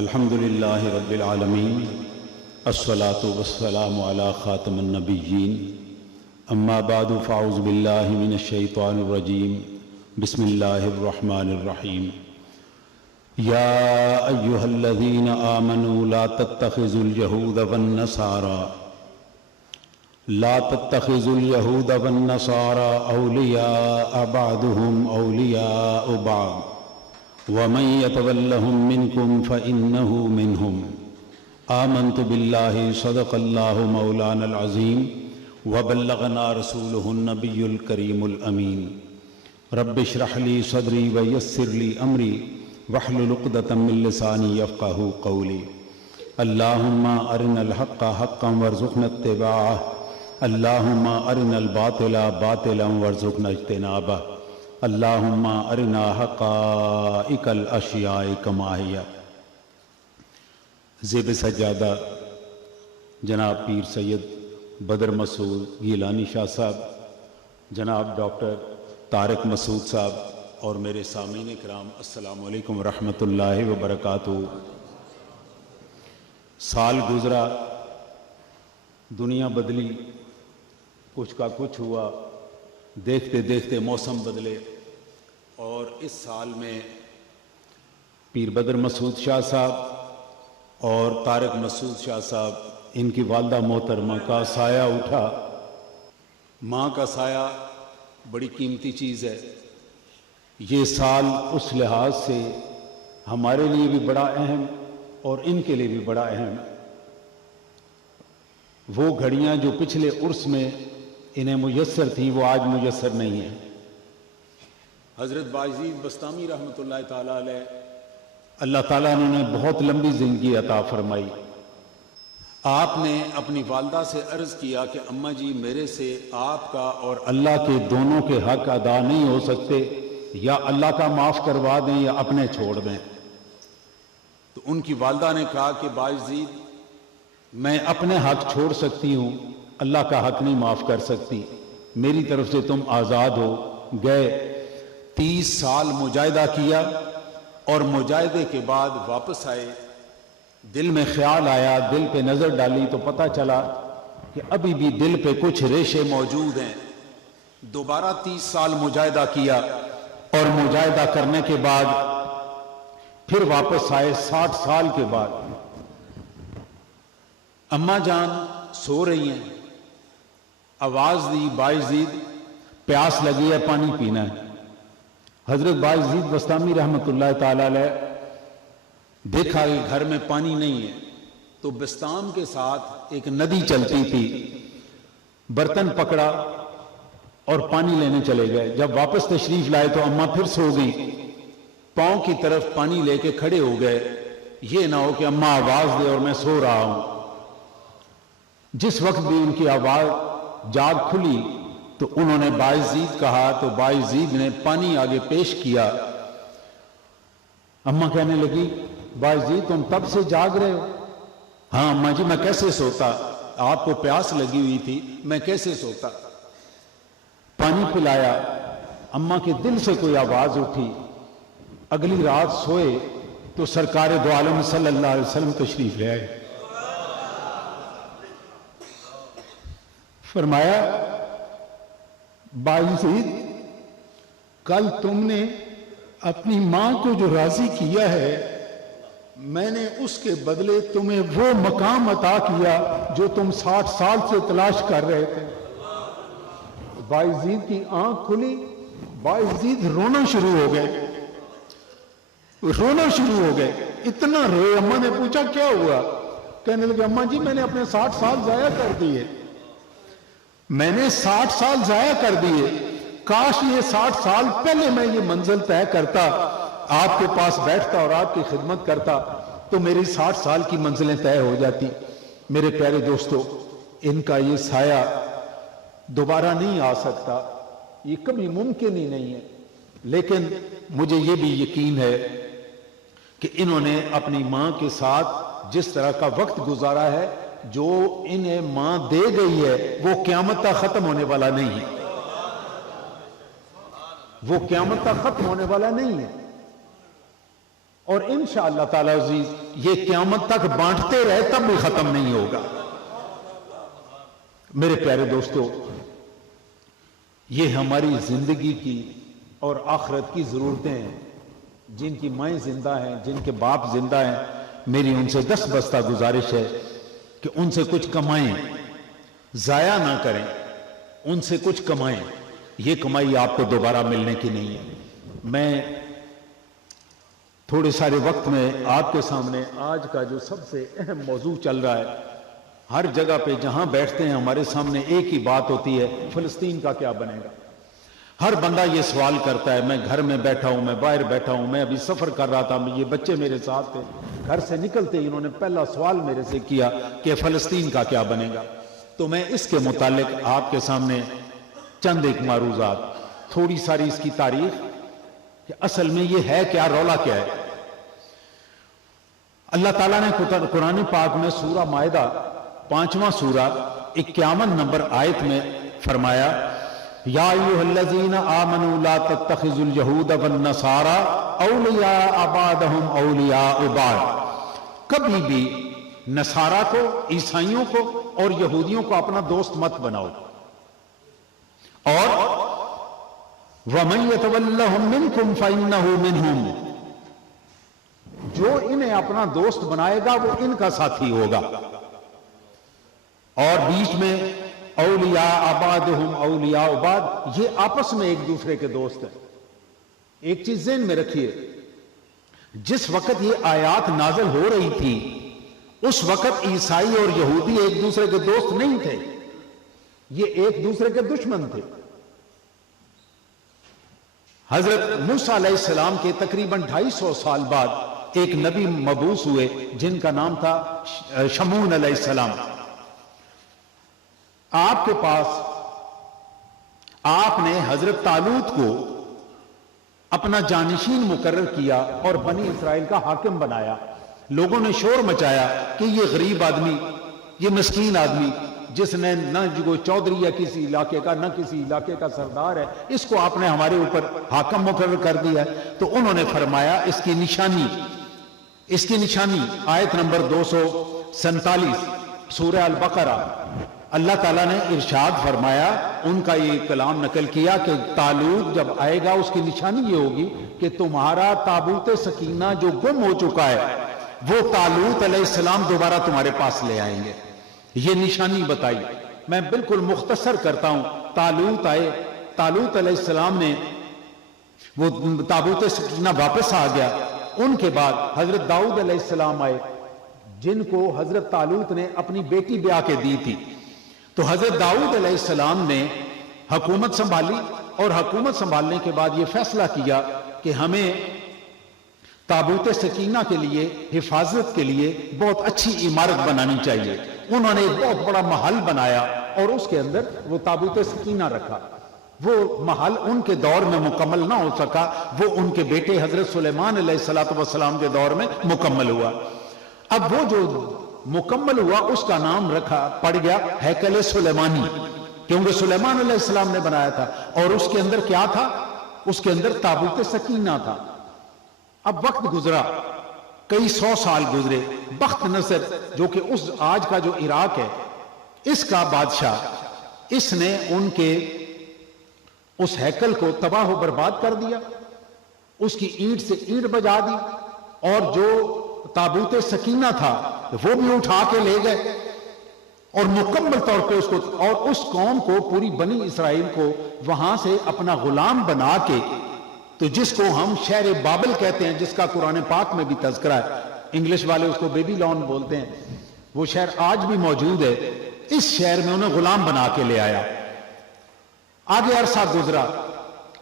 الحمد للہ رب العالمین الصلاۃ والسلام علی خاتم النبیین اما بعد فاعوذ باللہ من الشیطان الرجیم بسم اللہ الرحمن الرحیم یا ایہا الذین آمنوا لا تتخذوا اليہود والنصارى اولیاء بعضهم اولیاء بعض ومن يتولهم منكم فإنه منهم آمنت بالله صدق الله مولانا العظيم وبلغنا رسوله النبي الكريم الأمين رب اشرح لي صدري ويسر لي أمري واحلل عقدة من لساني يفقهوا قولي اللهم أرنا الحق حقا وارزقنا اتباعه اللهم أرنا الباطل باطلا وارزقنا اجتنابه اللہم ارنا حقائق الاشیاء کما ہی۔ زیب سجادہ جناب پیر سید بدر مسعود گیلانی شاہ صاحب، جناب ڈاکٹر طارق مسعود صاحب اور میرے سامعین کرام، السلام علیکم ورحمۃ اللہ وبرکاتہ۔ سال گزرا، دنیا بدلی، کچھ کا کچھ ہوا، دیکھتے دیکھتے موسم بدلے، اور اس سال میں پیر بدر مسعود شاہ صاحب اور طارق مسعود شاہ صاحب، ان کی والدہ محترمہ کا سایہ اٹھا۔ ماں کا سایہ بڑی قیمتی چیز ہے۔ یہ سال اس لحاظ سے ہمارے لیے بھی بڑا اہم اور ان کے لیے بھی بڑا اہم ہے۔ وہ گھڑیاں جو پچھلے عرس میں انہیں میسر تھیں وہ آج میسر نہیں ہیں۔ حضرت بایزید بسطامی رحمۃ اللہ تعالیٰ علیہ، اللہ تعالیٰ نے انہیں بہت لمبی زندگی عطا فرمائی۔ آپ نے اپنی والدہ سے عرض کیا کہ اماں جی، میرے سے آپ کا اور اللہ کے دونوں کے حق ادا نہیں ہو سکتے، یا اللہ کا معاف کروا دیں یا اپنے چھوڑ دیں۔ تو ان کی والدہ نے کہا کہ بایزید، میں اپنے حق چھوڑ سکتی ہوں، اللہ کا حق نہیں معاف کر سکتی، میری طرف سے تم آزاد ہو۔ گئے 30 سال مجاہدہ کیا، اور مجاہدے کے بعد واپس آئے۔ دل میں خیال آیا، دل پہ نظر ڈالی تو پتہ چلا کہ ابھی بھی دل پہ کچھ ریشے موجود ہیں۔ دوبارہ 30 سال مجاہدہ کیا، اور مجاہدہ کرنے کے بعد پھر واپس آئے 60 سال کے بعد۔ اماں جان سو رہی ہیں، آواز دی، بایزید پیاس لگی ہے، پانی پینا ہے۔ حضرت بایزید بسطامی رحمۃ اللہ تعالی علیہ دیکھا کہ گھر میں پانی نہیں ہے، تو بستام کے ساتھ ایک ندی چلتی تھی، برتن پکڑا اور پانی لینے چلے گئے۔ جب واپس تشریف لائے تو اماں پھر سو گئی، پاؤں کی طرف پانی لے کے کھڑے ہو گئے، یہ نہ ہو کہ اماں آواز دے اور میں سو رہا ہوں۔ جس وقت بھی ان کی آواز جاگ کھلی تو انہوں نے بایزید کہا، تو بایزید نے پانی آگے پیش کیا۔ اماں کہنے لگی، بایزید تم تب سے جاگ رہے ہو؟ ہاں اماں جی، میں کیسے سوتا، آپ کو پیاس لگی ہوئی تھی، میں کیسے سوتا۔ پانی پلایا، اماں کے دل سے کوئی آواز اٹھی۔ اگلی رات سوئے تو سرکار دو عالم صلی اللہ علیہ وسلم تشریف لے آئے۔ فرمایا، بایزید، کل تم نے اپنی ماں کو جو راضی کیا ہے، میں نے اس کے بدلے تمہیں وہ مقام عطا کیا جو تم 60 سال سے تلاش کر رہے تھے۔ بایزید کی آنکھ کھلی، بایزید رونا شروع ہو گئے، اتنا روئے۔ اماں نے پوچھا کیا ہوا؟ کہنے لگے، اماں جی میں نے اپنے 60 سال ضائع کر دیے، میں نے 60 سال ضائع کر دیے، کاش یہ 60 سال پہلے میں یہ منزل طے کرتا، آپ کے پاس بیٹھتا اور آپ کی خدمت کرتا، تو میری 60 سال کی منزلیں طے ہو جاتی۔ میرے پیارے دوستو، ان کا یہ سایہ دوبارہ نہیں آ سکتا، یہ کبھی ممکن ہی نہیں ہے، لیکن مجھے یہ بھی یقین ہے کہ انہوں نے اپنی ماں کے ساتھ جس طرح کا وقت گزارا ہے، جو انہیں ماں دے گئی ہے، وہ قیامت تک ختم ہونے والا نہیں ہے، وہ قیامت تک ختم ہونے والا نہیں ہے۔ اور انشاءاللہ تعالی عزیز یہ قیامت تک بانٹتے رہے تب بھی ختم نہیں ہوگا۔ میرے پیارے دوستو، یہ ہماری زندگی کی اور آخرت کی ضرورتیں ہیں۔ جن کی مائیں زندہ ہیں، جن کے باپ زندہ ہیں، میری ان سے دست بستہ گزارش ہے کہ ان سے کچھ کمائیں، ضائع نہ کریں، ان سے کچھ کمائیں۔ یہ کمائی آپ کو دوبارہ ملنے کی نہیں ہے۔ میں تھوڑے سارے وقت میں آپ کے سامنے آج کا جو سب سے اہم موضوع چل رہا ہے، ہر جگہ پہ جہاں بیٹھتے ہیں ہمارے سامنے ایک ہی بات ہوتی ہے، فلسطین کا کیا بنے گا۔ ہر بندہ یہ سوال کرتا ہے، میں گھر میں بیٹھا ہوں، میں باہر بیٹھا ہوں، میں ابھی سفر کر رہا تھا، یہ بچے میرے ساتھ تھے، گھر سے نکلتے ہی انہوں نے پہلا سوال میرے سے کیا کہ فلسطین کا کیا بنے گا۔ تو میں اس کے متعلق آپ کے سامنے چند ایک معروضات، تھوڑی ساری اس کی تاریخ کہ اصل میں یہ ہے کیا، رولا کیا ہے۔ اللہ تعالیٰ نے قرآن پاک میں سورہ مائدہ 5واں سورہ 51 نمبر آیت میں فرمایا، یا ایھا الذین آمنوا لا تتخذوا اليہود والنصارى اولیاء بعضهم اولیاء بعض، کبھی بھی نصارہ کو، عیسائیوں کو اور یہودیوں کو اپنا دوست مت بناؤ، اور وَمَن يَتَوَلَّهُم مِّنكُمْ فَإِنَّهُ مِنْهُمْ، جو انہیں اپنا دوست بنائے گا وہ ان کا ساتھی ہوگا۔ اور بیچ میں اولیاء بعضهم اولیاء بعض، یہ آپس میں ایک دوسرے کے دوست ہیں۔ ایک چیز ذہن میں رکھیے، جس وقت یہ آیات نازل ہو رہی تھی اس وقت عیسائی اور یہودی ایک دوسرے کے دوست نہیں تھے، یہ ایک دوسرے کے دشمن تھے۔ حضرت موسیٰ علیہ السلام کے تقریباً 250 سال بعد ایک نبی مبعوث ہوئے جن کا نام تھا شمعون علیہ السلام۔ آپ کے پاس آپ نے حضرت طالوت کو اپنا جانشین مقرر کیا اور بنی اسرائیل کا حاکم بنایا۔ لوگوں نے شور مچایا کہ یہ غریب آدمی، یہ مسکین آدمی جس نے نہ جو چودھری ہے کسی علاقے کا، نہ کسی علاقے کا سردار ہے، اس کو آپ نے ہمارے اوپر حاکم مقرر کر دیا ہے۔ تو انہوں نے فرمایا اس کی نشانی آیت نمبر 247 سورہ البقرہ، اللہ تعالیٰ نے ارشاد فرمایا، ان کا یہ کلام نقل کیا کہ طالوت جب آئے گا اس کی نشانی یہ ہوگی کہ تمہارا تابوت سکینہ جو گم ہو چکا ہے وہ طالوت علیہ السلام دوبارہ تمہارے پاس لے آئیں گے۔ یہ نشانی بتائی، میں بالکل مختصر کرتا ہوں۔ طالوت آئے، طالوت علیہ السلام نے وہ تابوت سکینہ واپس آ گیا۔ ان کے بعد حضرت داؤد علیہ السلام آئے جن کو حضرت طالوت نے اپنی بیٹی بیاہ کے دی تھی۔ تو حضرت داؤد علیہ السلام نے حکومت سنبھالی، اور حکومت سنبھالنے کے بعد یہ فیصلہ کیا کہ ہمیں تابوت سکینہ کے لیے، حفاظت کے لیے بہت اچھی عمارت بنانی چاہیے۔ انہوں نے ایک بہت بڑا محل بنایا اور اس کے اندر وہ تابوت سکینہ رکھا۔ وہ محل ان کے دور میں مکمل نہ ہو سکا، وہ ان کے بیٹے حضرت سلیمان علیہ السلام کے دور میں مکمل ہوا۔ اب وہ جو مکمل ہوا اس کا نام پڑ گیا ہیکل سلیمانی، کیونکہ سلیمان علیہ السلام نے بنایا تھا۔ اور اس کے اندر کیا تھا؟ اس کے اندر تابوت سکینہ تھا۔ اب وقت گزرا، کئی 100 سال گزرے، بخت نصر جو کہ آج کا جو عراق ہے اس کا بادشاہ، اس نے ان کے اس ہیکل کو تباہ و برباد کر دیا، اس کی اینٹ سے اینٹ بجا دی، اور جو تابوت سکینہ تھا وہ بھی اٹھا کے لے گئے، اور مکمل طور پہ اس کو اور اس قوم کو، پوری بنی اسرائیل کو وہاں سے اپنا غلام بنا کے، تو جس کو ہم شہر بابل کہتے ہیں، جس کا قرآن پاک میں بھی تذکرہ ہے، انگلش والے اس کو بیبی لون بولتے ہیں، وہ شہر آج بھی موجود ہے۔ اس شہر میں انہیں غلام بنا کے لے آیا۔ آگے عرصہ گزرا،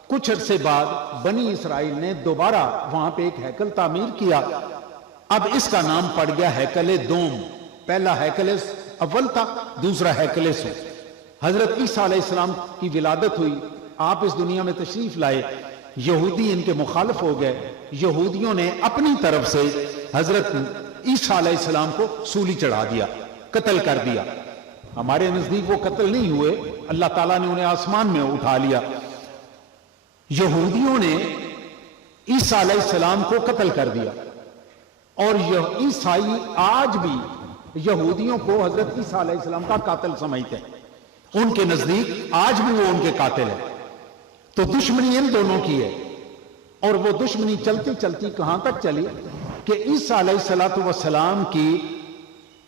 کچھ عرصے بعد بنی اسرائیل نے دوبارہ وہاں پہ ایک ہیکل تعمیر کیا۔ اب اس کا نام پڑ گیا ہیکل دوم۔ پہلا ہیکل اول تھا، دوسرا ہیکل سو۔ حضرت عیسیٰ علیہ السلام کی ولادت ہوئی، آپ اس دنیا میں تشریف لائے، یہودی ان کے مخالف ہو گئے۔ یہودیوں نے اپنی طرف سے حضرت عیسیٰ علیہ السلام کو سولی چڑھا دیا، قتل کر دیا۔ ہمارے نزدیک وہ قتل نہیں ہوئے، اللہ تعالیٰ نے انہیں آسمان میں اٹھا لیا۔ یہودیوں نے عیسیٰ علیہ السلام کو قتل کر دیا، اور یہ عیسائی آج بھی یہودیوں کو حضرت عیسیٰ علیہ السلام کا قاتل سمجھتے ہیں. ان کے نزدیک آج بھی وہ ان کے قاتل ہیں. تو دشمنی ان دونوں کی ہے. اور وہ دشمنی چلتی چلتی کہاں تک چلی کہ عیسیٰ علیہ السلام کی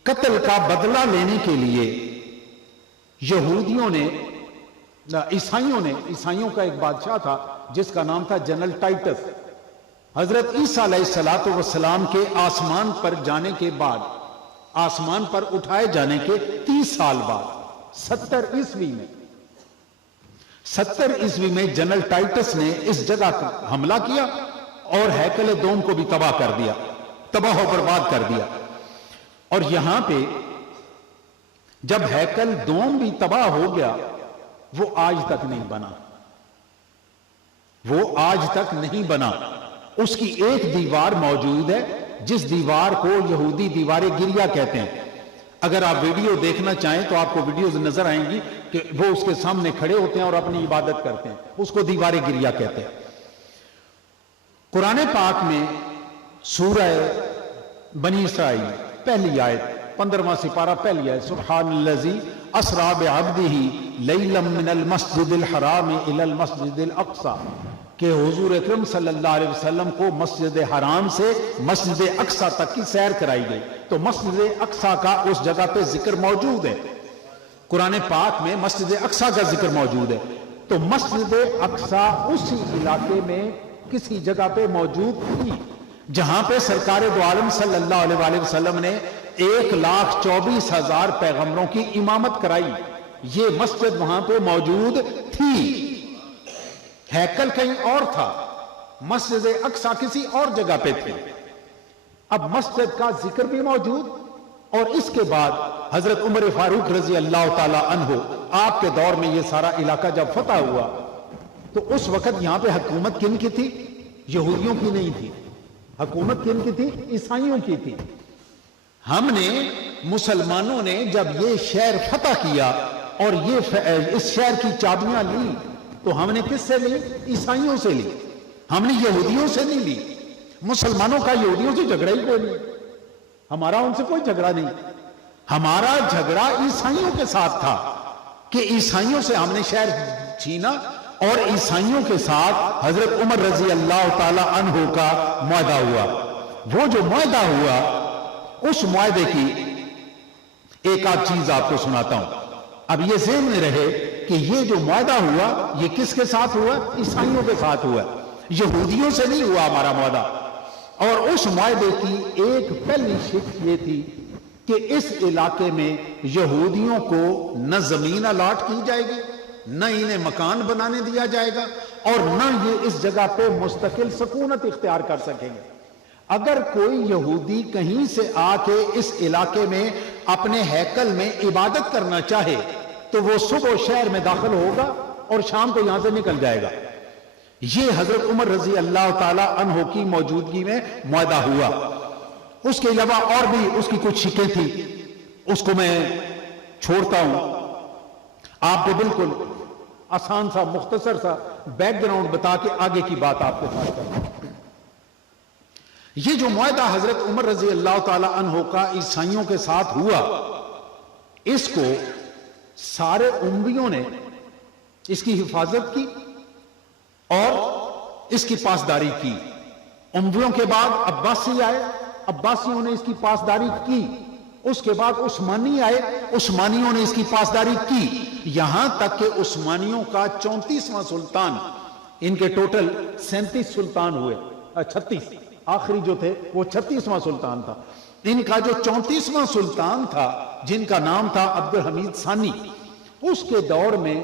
قتل کا بدلہ لینے کے لیے یہودیوں نے عیسائیوں کا ایک بادشاہ تھا جس کا نام تھا جنرل ٹائٹس. حضرت عیسیٰ علیہ السلام کے آسمان پر جانے کے بعد، آسمان پر اٹھائے جانے کے 30 سال بعد 70 عیسوی میں جنرل ٹائٹس نے اس جگہ پر حملہ کیا اور ہیکل دوم کو بھی تباہ کر دیا، تباہ و برباد کر دیا. اور یہاں پہ جب ہیکل دوم بھی تباہ ہو گیا، وہ آج تک نہیں بنا. وہ آج تک نہیں بنا. اس کی ایک دیوار موجود ہے جس دیوار کو یہودی دیوار گریا کہتے ہیں. اگر آپ ویڈیو دیکھنا چاہیں تو آپ کو ویڈیوز نظر آئیں گی کہ وہ اس کے سامنے کھڑے ہوتے ہیں اور اپنی عبادت کرتے ہیں. اس کو دیوار گریا کہتے ہیں. قرآن پاک میں سورہ بنی اسرائیل پہلی آیت 15واں سپارہ پہلی آیت، سبحان الذی اسریٰ بعبدہ لیلا من المسجد الحرام الی المسجد الاقصی، کہ حضور اکرم صلی اللہ علیہ وسلم کو مسجد حرام سے مسجد اقصی تک کی سیر کرائی گئی. تو مسجد اقصی کا اس جگہ پہ ذکر موجود ہے. قرآن پاک میں مسجد اقصی کا ذکر موجود ہے. تو مسجد اقصی اسی علاقے میں کسی جگہ پہ موجود تھی جہاں پہ سرکار دو عالم صلی اللہ علیہ وسلم نے 1,24,000 پیغمبروں کی امامت کرائی. یہ مسجد وہاں پہ موجود تھی. ہیکل کہیں اور تھا، مسجد اقصی کسی اور جگہ پہ تھی. اب مسجد کا ذکر بھی موجود. اور اس کے بعد حضرت عمر فاروق رضی اللہ تعالی عنہ، آپ کے دور میں یہ سارا علاقہ جب فتح ہوا تو اس وقت یہاں پہ حکومت کن کی تھی؟ یہودیوں کی نہیں تھی. حکومت کن کی تھی؟ عیسائیوں کی تھی. ہم نے مسلمانوں نے جب یہ شہر فتح کیا اور یہ اس شہر کی چابیاں لی تو ہم نے کس سے لی؟ عیسائیوں سے لی. ہم نے یہودیوں سے نہیں لی. مسلمانوں کا یہودیوں سے جھگڑا ہی کوئی نہیں. ہمارا ان سے کوئی جھگڑا نہیں. ہمارا جھگڑا عیسائیوں کے ساتھ تھا کہ عیسائیوں سے ہم نے شہر چھینا اور عیسائیوں کے ساتھ حضرت عمر رضی اللہ تعالی عنہ کا معاہدہ ہوا. وہ جو معاہدہ ہوا، اس معاہدے کی ایک آدھ چیز آپ کو سناتا ہوں. اب یہ ذہن میں رہے کہ یہ جو معاہدہ ہوا یہ کس کے ساتھ ہوا؟ عیسائیوں کے ساتھ ہوا. یہودیوں سے نہیں ہوا ہمارا معاہدہ. اور اس معاہدے کی ایک پہلی شرط یہ تھی کہ اس علاقے میں یہودیوں کو نہ زمین الاٹ کی جائے گی، نہ انہیں مکان بنانے دیا جائے گا، اور نہ یہ اس جگہ پہ مستقل سکونت اختیار کر سکیں گے. اگر کوئی یہودی کہیں سے آ کے اس علاقے میں اپنے ہیکل میں عبادت کرنا چاہے تو وہ صبح شہر میں داخل ہوگا اور شام کو یہاں سے نکل جائے گا. یہ حضرت عمر رضی اللہ تعالی عنہ کی موجودگی میں معاہدہ ہوا. اس کے علاوہ اور بھی اس کی کچھ شکیں تھی، اس کو میں چھوڑتا ہوں. آپ کو بالکل آسان سا مختصر سا بیک گراؤنڈ بتا کے آگے کی بات آپ کے ساتھ کرتا ہوں. یہ جو معاہدہ حضرت عمر رضی اللہ تعالی عنہ کا عیسائیوں کے ساتھ ہوا، اس کو سارے امویوں نے اس کی حفاظت کی اور اس کی پاسداری کی. امویوں کے بعد عباسی آئے، عباسیوں نے اس کی پاسداری کی. اس کے بعد عثمانی آئے، عثمانیوں نے اس کی پاسداری کی. یہاں تک کہ عثمانیوں کا 34واں سلطان، ان کے ٹوٹل 37 سلطان ہوئے، 36 آخری جو تھے وہ 36واں سلطان تھا. ان کا جو 34واں سلطان تھا جن کا نام تھا عبد الحمید ثانی، اس کے دور میں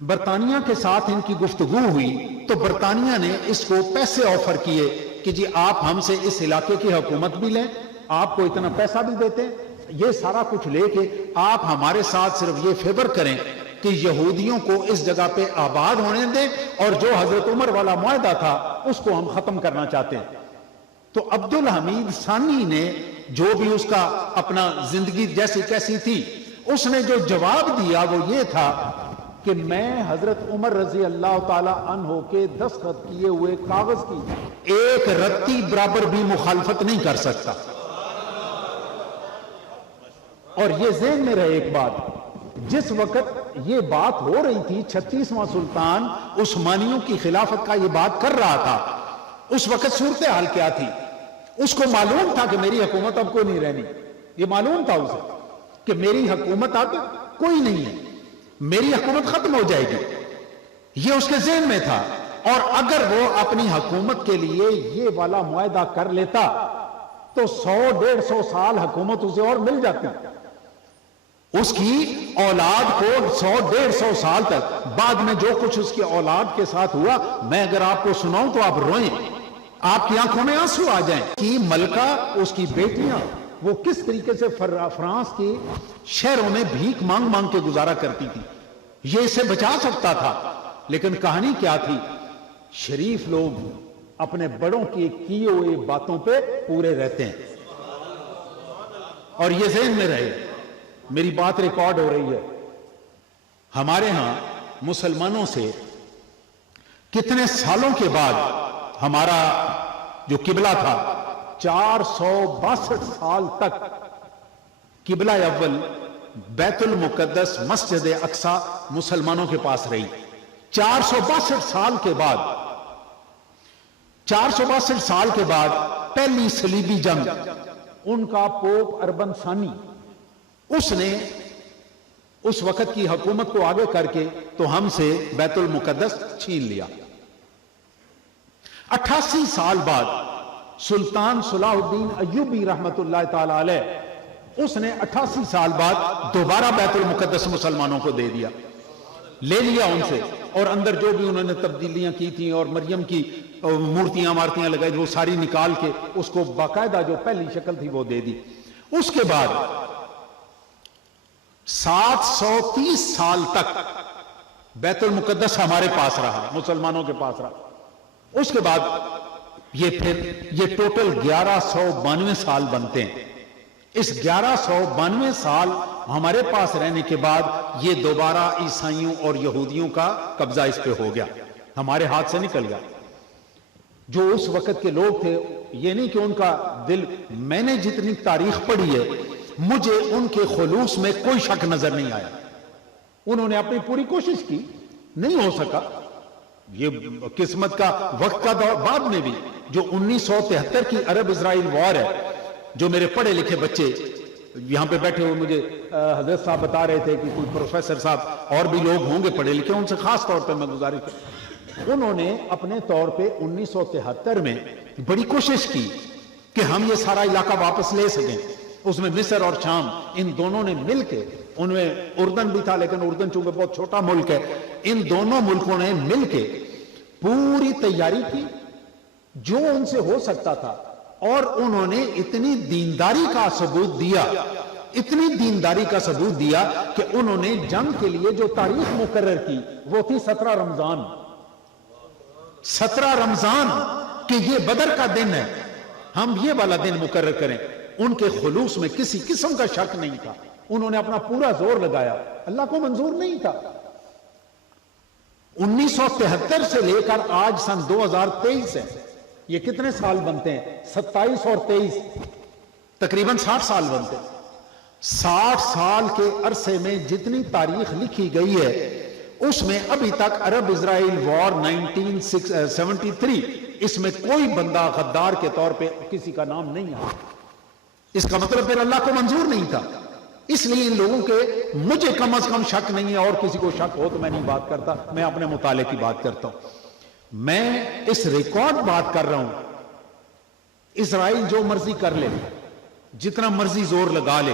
برطانیہ کے ساتھ ان کی گفتگو ہوئی تو برطانیہ نے اس کو پیسے آفر کیے کہ جی آپ ہم سے اس علاقے کی حکومت بھی لیں، آپ کو اتنا پیسہ بھی دیتے ہیں، یہ سارا کچھ لے کے آپ ہمارے ساتھ صرف یہ فیور کریں کہ یہودیوں کو اس جگہ پہ آباد ہونے دیں، اور جو حضرت عمر والا معاہدہ تھا اس کو ہم ختم کرنا چاہتے ہیں. تو عبد الحمید ثانی نے جو بھی اس کا اپنا زندگی جیسی کیسی تھی، اس نے جو جواب دیا وہ یہ تھا کہ میں حضرت عمر رضی اللہ تعالی عنہ کے دستخط کیے ہوئے کاغذ کی ایک رتی برابر بھی مخالفت نہیں کر سکتا. اور یہ ذہن میں رہے ایک بات، جس وقت یہ بات ہو رہی تھی 36واں سلطان عثمانیوں کی خلافت کا یہ بات کر رہا تھا، اس وقت صورتحال کیا تھی؟ اس کو معلوم تھا کہ میری حکومت اب کوئی نہیں رہنی. یہ معلوم تھا اسے کہ میری حکومت اب کوئی نہیں ہے، میری حکومت ختم ہو جائے گی. یہ اس کے ذہن میں تھا. اور اگر وہ اپنی حکومت کے لیے یہ والا معاہدہ کر لیتا تو 100-150 سال حکومت اسے اور مل جاتی. اس کی اولاد کو 100-150 سال تک، بعد میں جو کچھ اس کی اولاد کے ساتھ ہوا میں اگر آپ کو سناؤں تو آپ روئیں، آپ کی آنکھوں میں آنسو آ جائیں. کہ ملکہ، اس کی بیٹیاں وہ کس طریقے سے فرانس کے شہروں میں بھیک مانگ مانگ کے گزارا کرتی تھی. یہ اسے بچا سکتا تھا، لیکن کہانی کیا تھی؟ شریف لوگ اپنے بڑوں کی کیے ہوئے باتوں پہ پورے رہتے ہیں. اور یہ ذہن میں رہے، میری بات ریکارڈ ہو رہی ہے. ہمارے ہاں مسلمانوں سے کتنے سالوں کے بعد ہمارا جو قبلہ تھا 462 سال تک قبلہ اول بیت المقدس مسجد اقصی مسلمانوں کے پاس رہی. 462 سال کے بعد 462 سال کے بعد پہلی صلیبی جنگ، ان کا پوپ اربن ثانی، اس نے اس وقت کی حکومت کو آگے کر کے تو ہم سے بیت المقدس چھین لیا. 88 سال بعد سلطان صلاح الدین ایوبی رحمت اللہ تعالی علیہ، اس نے 88 سال بعد دوبارہ بیت المقدس مسلمانوں کو دے دیا، لے لیا ان سے. اور اندر جو بھی انہوں نے تبدیلیاں کی تھیں اور مریم کی مورتیاں مارتیاں لگائی وہ ساری نکال کے اس کو باقاعدہ جو پہلی شکل تھی وہ دے دی. اس کے بعد 730 سال تک بیت المقدس ہمارے پاس رہا، مسلمانوں کے پاس رہا. اس کے بعد یہ ٹوٹل 1192 سال بنتے ہیں. اس 1192 سال ہمارے پاس رہنے کے بعد یہ دوبارہ عیسائیوں اور یہودیوں کا قبضہ اس پہ ہو گیا، ہمارے ہاتھ سے نکل گیا. جو اس وقت کے لوگ تھے، یہ نہیں کہ ان کا دل، میں نے جتنی تاریخ پڑھی ہے مجھے ان کے خلوص میں کوئی شک نظر نہیں آیا. انہوں نے اپنی پوری کوشش کی، نہیں ہو سکا. یہ قسمت کا وقت کا دور. بعد میں بھی جو 1973 کی عرب اسرائیل وار ہے، جو میرے پڑھے لکھے بچے یہاں پہ بیٹھے ہوئے مجھے حضرت صاحب بتا رہے تھے کہ کوئی پروفیسر صاحب اور بھی لوگ ہوں گے پڑھے لکھے، ان سے خاص طور پہ میں گزارش کروں، انہوں نے اپنے طور پہ 1973 میں بڑی کوشش کی کہ ہم یہ سارا علاقہ واپس لے سکیں. اس میں مصر اور شام ان دونوں نے مل کے، ان میں اردن بھی تھا لیکن اردن چونکہ بہت چھوٹا ملک ہے، ان دونوں ملکوں نے مل کے پوری تیاری کی جو ان سے ہو سکتا تھا. اور انہوں نے اتنی دینداری کا ثبوت دیا، اتنی دینداری کا ثبوت دیا کہ انہوں نے جنگ کے لیے جو تاریخ مقرر کی وہ تھی 17 رمضان. 17 رمضان کہ یہ بدر کا دن ہے، ہم یہ والا دن مقرر کریں. ان کے خلوص میں کسی قسم کا شک نہیں تھا. انہوں نے اپنا پورا زور لگایا، اللہ کو منظور نہیں تھا. 1973 سے لے کر آج سن 2023 ہے، یہ کتنے سال بنتے ہیں؟ 27 اور 23 تقریباً 60 سال بنتے ہیں. 60 سال کے عرصے میں جتنی تاریخ لکھی گئی ہے اس میں ابھی تک عرب اسرائیل وار 1973 اس میں کوئی بندہ غدار کے طور پہ کسی کا نام نہیں آیا. اس کا مطلب پھر اللہ کو منظور نہیں تھا. اس لیے ان لوگوں کے مجھے کم از کم شک نہیں ہے، اور کسی کو شک ہو تو میں نہیں بات کرتا، میں اپنے مطالعے کی بات کرتا ہوں. میں اس ریکارڈ بات کر رہا ہوں. اسرائیل جو مرضی کر لے، جتنا مرضی زور لگا لے،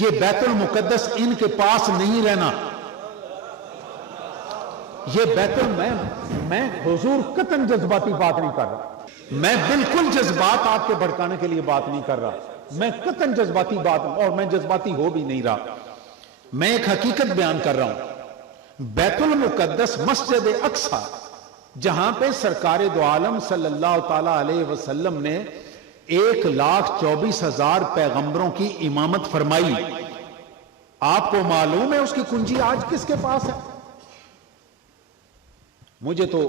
یہ بیت المقدس ان کے پاس نہیں رہنا. یہ میں حضور قطعاً جذباتی بات نہیں کر رہا، میں بالکل جذبات آپ کے بھڑکانے کے لیے بات نہیں کر رہا، میں قطعاً جذباتی بات، اور میں جذباتی ہو بھی نہیں رہا، میں ایک حقیقت بیان کر رہا ہوں. بیت المقدس مسجد اقصی جہاں پہ سرکار دو عالم صلی اللہ تعالی علیہ وسلم نے 1,24,000 پیغمبروں کی امامت فرمائی، آپ کو معلوم ہے اس کی کنجی آج کس کے پاس ہے؟ مجھے تو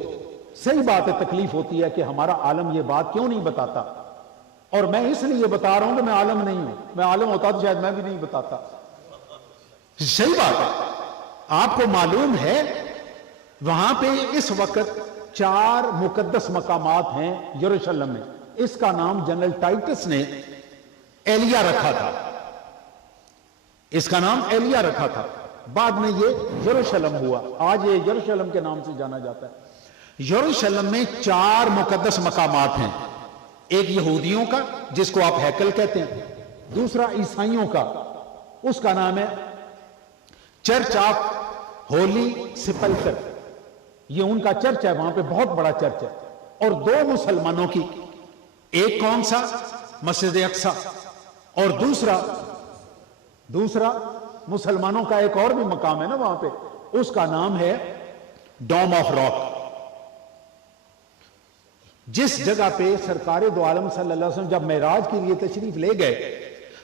صحیح بات ہے تکلیف ہوتی ہے کہ ہمارا عالم یہ بات کیوں نہیں بتاتا، اور میں اس لیے بتا رہا ہوں کہ میں عالم نہیں ہوں، میں عالم ہوتا تو شاید میں بھی نہیں بتاتا. صحیح بات ہے. آپ کو معلوم ہے وہاں پہ اس وقت 4 مقدس مقامات ہیں یروشلم میں. اس کا نام جنرل ٹائٹس نے ایلیا رکھا تھا، اس کا نام ایلیا رکھا تھا، بعد میں یہ یروشلم ہوا، آج یہ یروشلم کے نام سے جانا جاتا ہے. یروشلم میں 4 مقدس مقامات ہیں. ایک یہودیوں کا جس کو آپ ہیکل کہتے ہیں، دوسرا عیسائیوں کا، اس کا نام ہے چرچ آف ہولی سپلچر، یہ ان کا چرچ ہے، وہاں پہ بہت بڑا چرچ ہے. اور 2 مسلمانوں کی، ایک کون سا؟ مسجد اقصی، اور دوسرا مسلمانوں کا ایک اور بھی مقام ہے نا وہاں پہ، اس کا نام ہے ڈوم آف راک. جس جگہ پہ سرکار دو عالم صلی اللہ علیہ وسلم جب معراج کے لیے تشریف لے گئے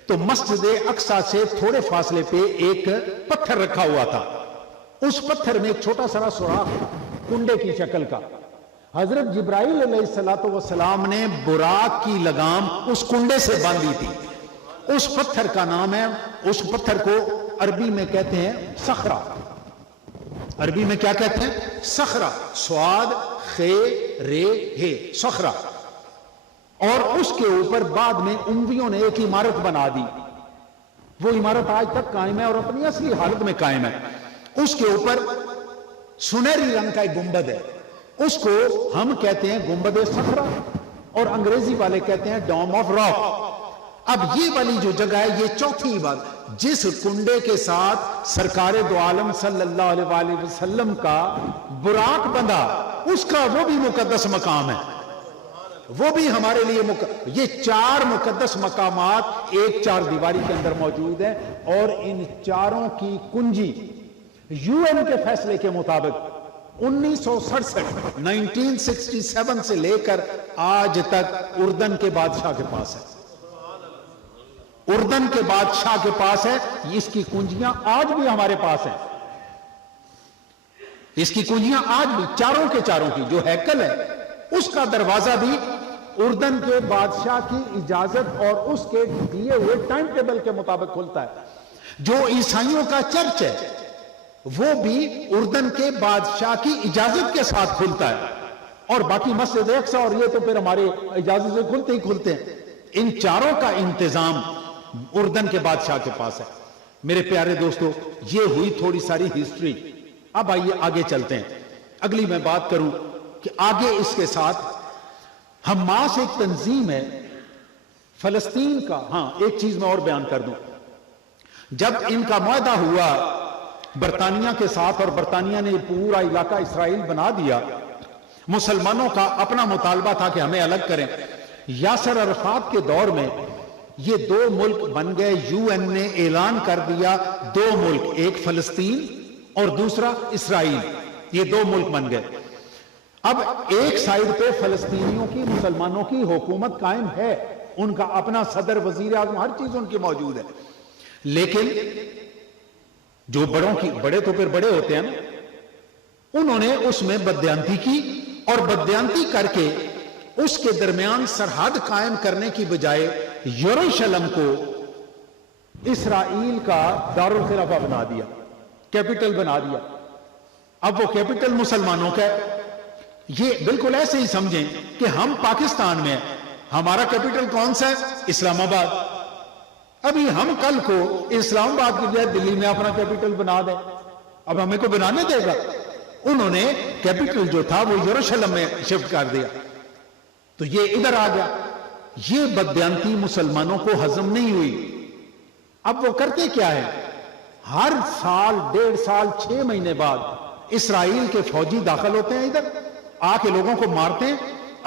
تو مسجد اقصی سے تھوڑے فاصلے پہ ایک پتھر رکھا ہوا تھا. اس پتھر میں ایک چھوٹا سا سوراخ تھا کنڈے کی شکل کا. حضرت جبرائیل علیہ السلام نے براق کی لگام اس کنڈے سے باندھی تھی. اس پتھر کا نام ہے، اس پتھر کو عربی میں کہتے ہیں صخرہ. عربی میں کیا کہتے ہیں؟ صخرہ، سواد خے رے ہے، صخرہ. اور اس کے اوپر بعد میں امویوں نے ایک عمارت بنا دی. وہ عمارت آج تک قائم ہے اور اپنی اصلی حالت میں قائم ہے. اس کے اوپر سنہری رنگ کا ایک گنبد ہے، اس کو ہم کہتے ہیں گنبد صخرہ، اور انگریزی والے کہتے ہیں ڈوم آف راک. اب یہ والی جو جگہ ہے، یہ چوتھی بات، جس کنڈے کے ساتھ سرکار دو عالم صلی اللہ علیہ وآلہ وسلم کا براق بندھا، اس کا وہ بھی مقدس مقام ہے، وہ بھی ہمارے لیے یہ 4 مقدس مقامات ایک 4 دیواری کے اندر موجود ہیں. اور ان چاروں کی کنجی یو این کے فیصلے کے مطابق 1967 سے لے کر آج تک اردن کے بادشاہ کے پاس ہے. اردن کے بادشاہ کے پاس ہے. اس کی کنجیاں آج بھی ہمارے پاس ہیں. اس کی کنجیاں آج بھی چاروں کے چاروں کی، جو ہیکل ہے اس کا دروازہ بھی اردن کے بادشاہ کی اجازت اور اس کے دیے ہوئے ٹائم ٹیبل کے مطابق کھلتا ہے. جو عیسائیوں کا چرچ ہے وہ بھی اردن کے بادشاہ کی اجازت کے ساتھ کھلتا ہے، اور باقی مسجد اقصی اور یہ تو پھر ہمارے اجازت سے کھلتے ہی کھلتے ہیں. ان چاروں کا انتظام اردن کے بادشاہ کے پاس ہے. میرے پیارے دوستو، یہ ہوئی تھوڑی ساری ہسٹری. اب آئیے آگے چلتے ہیں. اگلی میں بات کروں کہ آگے اس کے ساتھ حماس ایک تنظیم ہے فلسطین کا. ہاں، ایک چیز میں اور بیان کر دوں. جب ان کا معاہدہ ہوا برطانیہ کے ساتھ اور برطانیہ نے پورا علاقہ اسرائیل بنا دیا، مسلمانوں کا اپنا مطالبہ تھا کہ ہمیں الگ کریں. یاسر عرفات کے دور میں یہ 2 ملک بن گئے. یو این نے اعلان کر دیا 2 ملک، ایک فلسطین اور دوسرا اسرائیل. یہ 2 ملک بن گئے. اب ایک سائیڈ پہ فلسطینیوں کی، مسلمانوں کی حکومت قائم ہے، ان کا اپنا صدر، وزیر اعظم، ہر چیز ان کی موجود ہے. لیکن جو بڑے تو پھر بڑے ہوتے ہیں نا، انہوں نے اس میں بددیانتی کی، اور بددیانتی کر کے اس کے درمیان سرحد قائم کرنے کی بجائے یروشلم کو اسرائیل کا دارالخلافہ بنا دیا، کیپٹل بنا دیا. اب وہ کیپٹل مسلمانوں کا ہے. یہ بالکل ایسے ہی سمجھیں کہ ہم پاکستان میں ہیں، ہمارا کیپٹل کون سا ہے؟ اسلام آباد. ابھی ہم کل کو اسلام آباد کی بجائے دلی میں اپنا کیپٹل بنا دیں، اب ہمیں کو بنانے دے گا؟ انہوں نے کیپٹل جو تھا وہ یروشلم میں شفٹ کر دیا، تو یہ ادھر آ گیا. یہ بددیانتی مسلمانوں کو ہضم نہیں ہوئی. اب وہ کرتے کیا ہے؟ ہر سال 1.5 سال 6 مہینے بعد اسرائیل کے فوجی داخل ہوتے ہیں، ادھر آ کے لوگوں کو مارتے ہیں.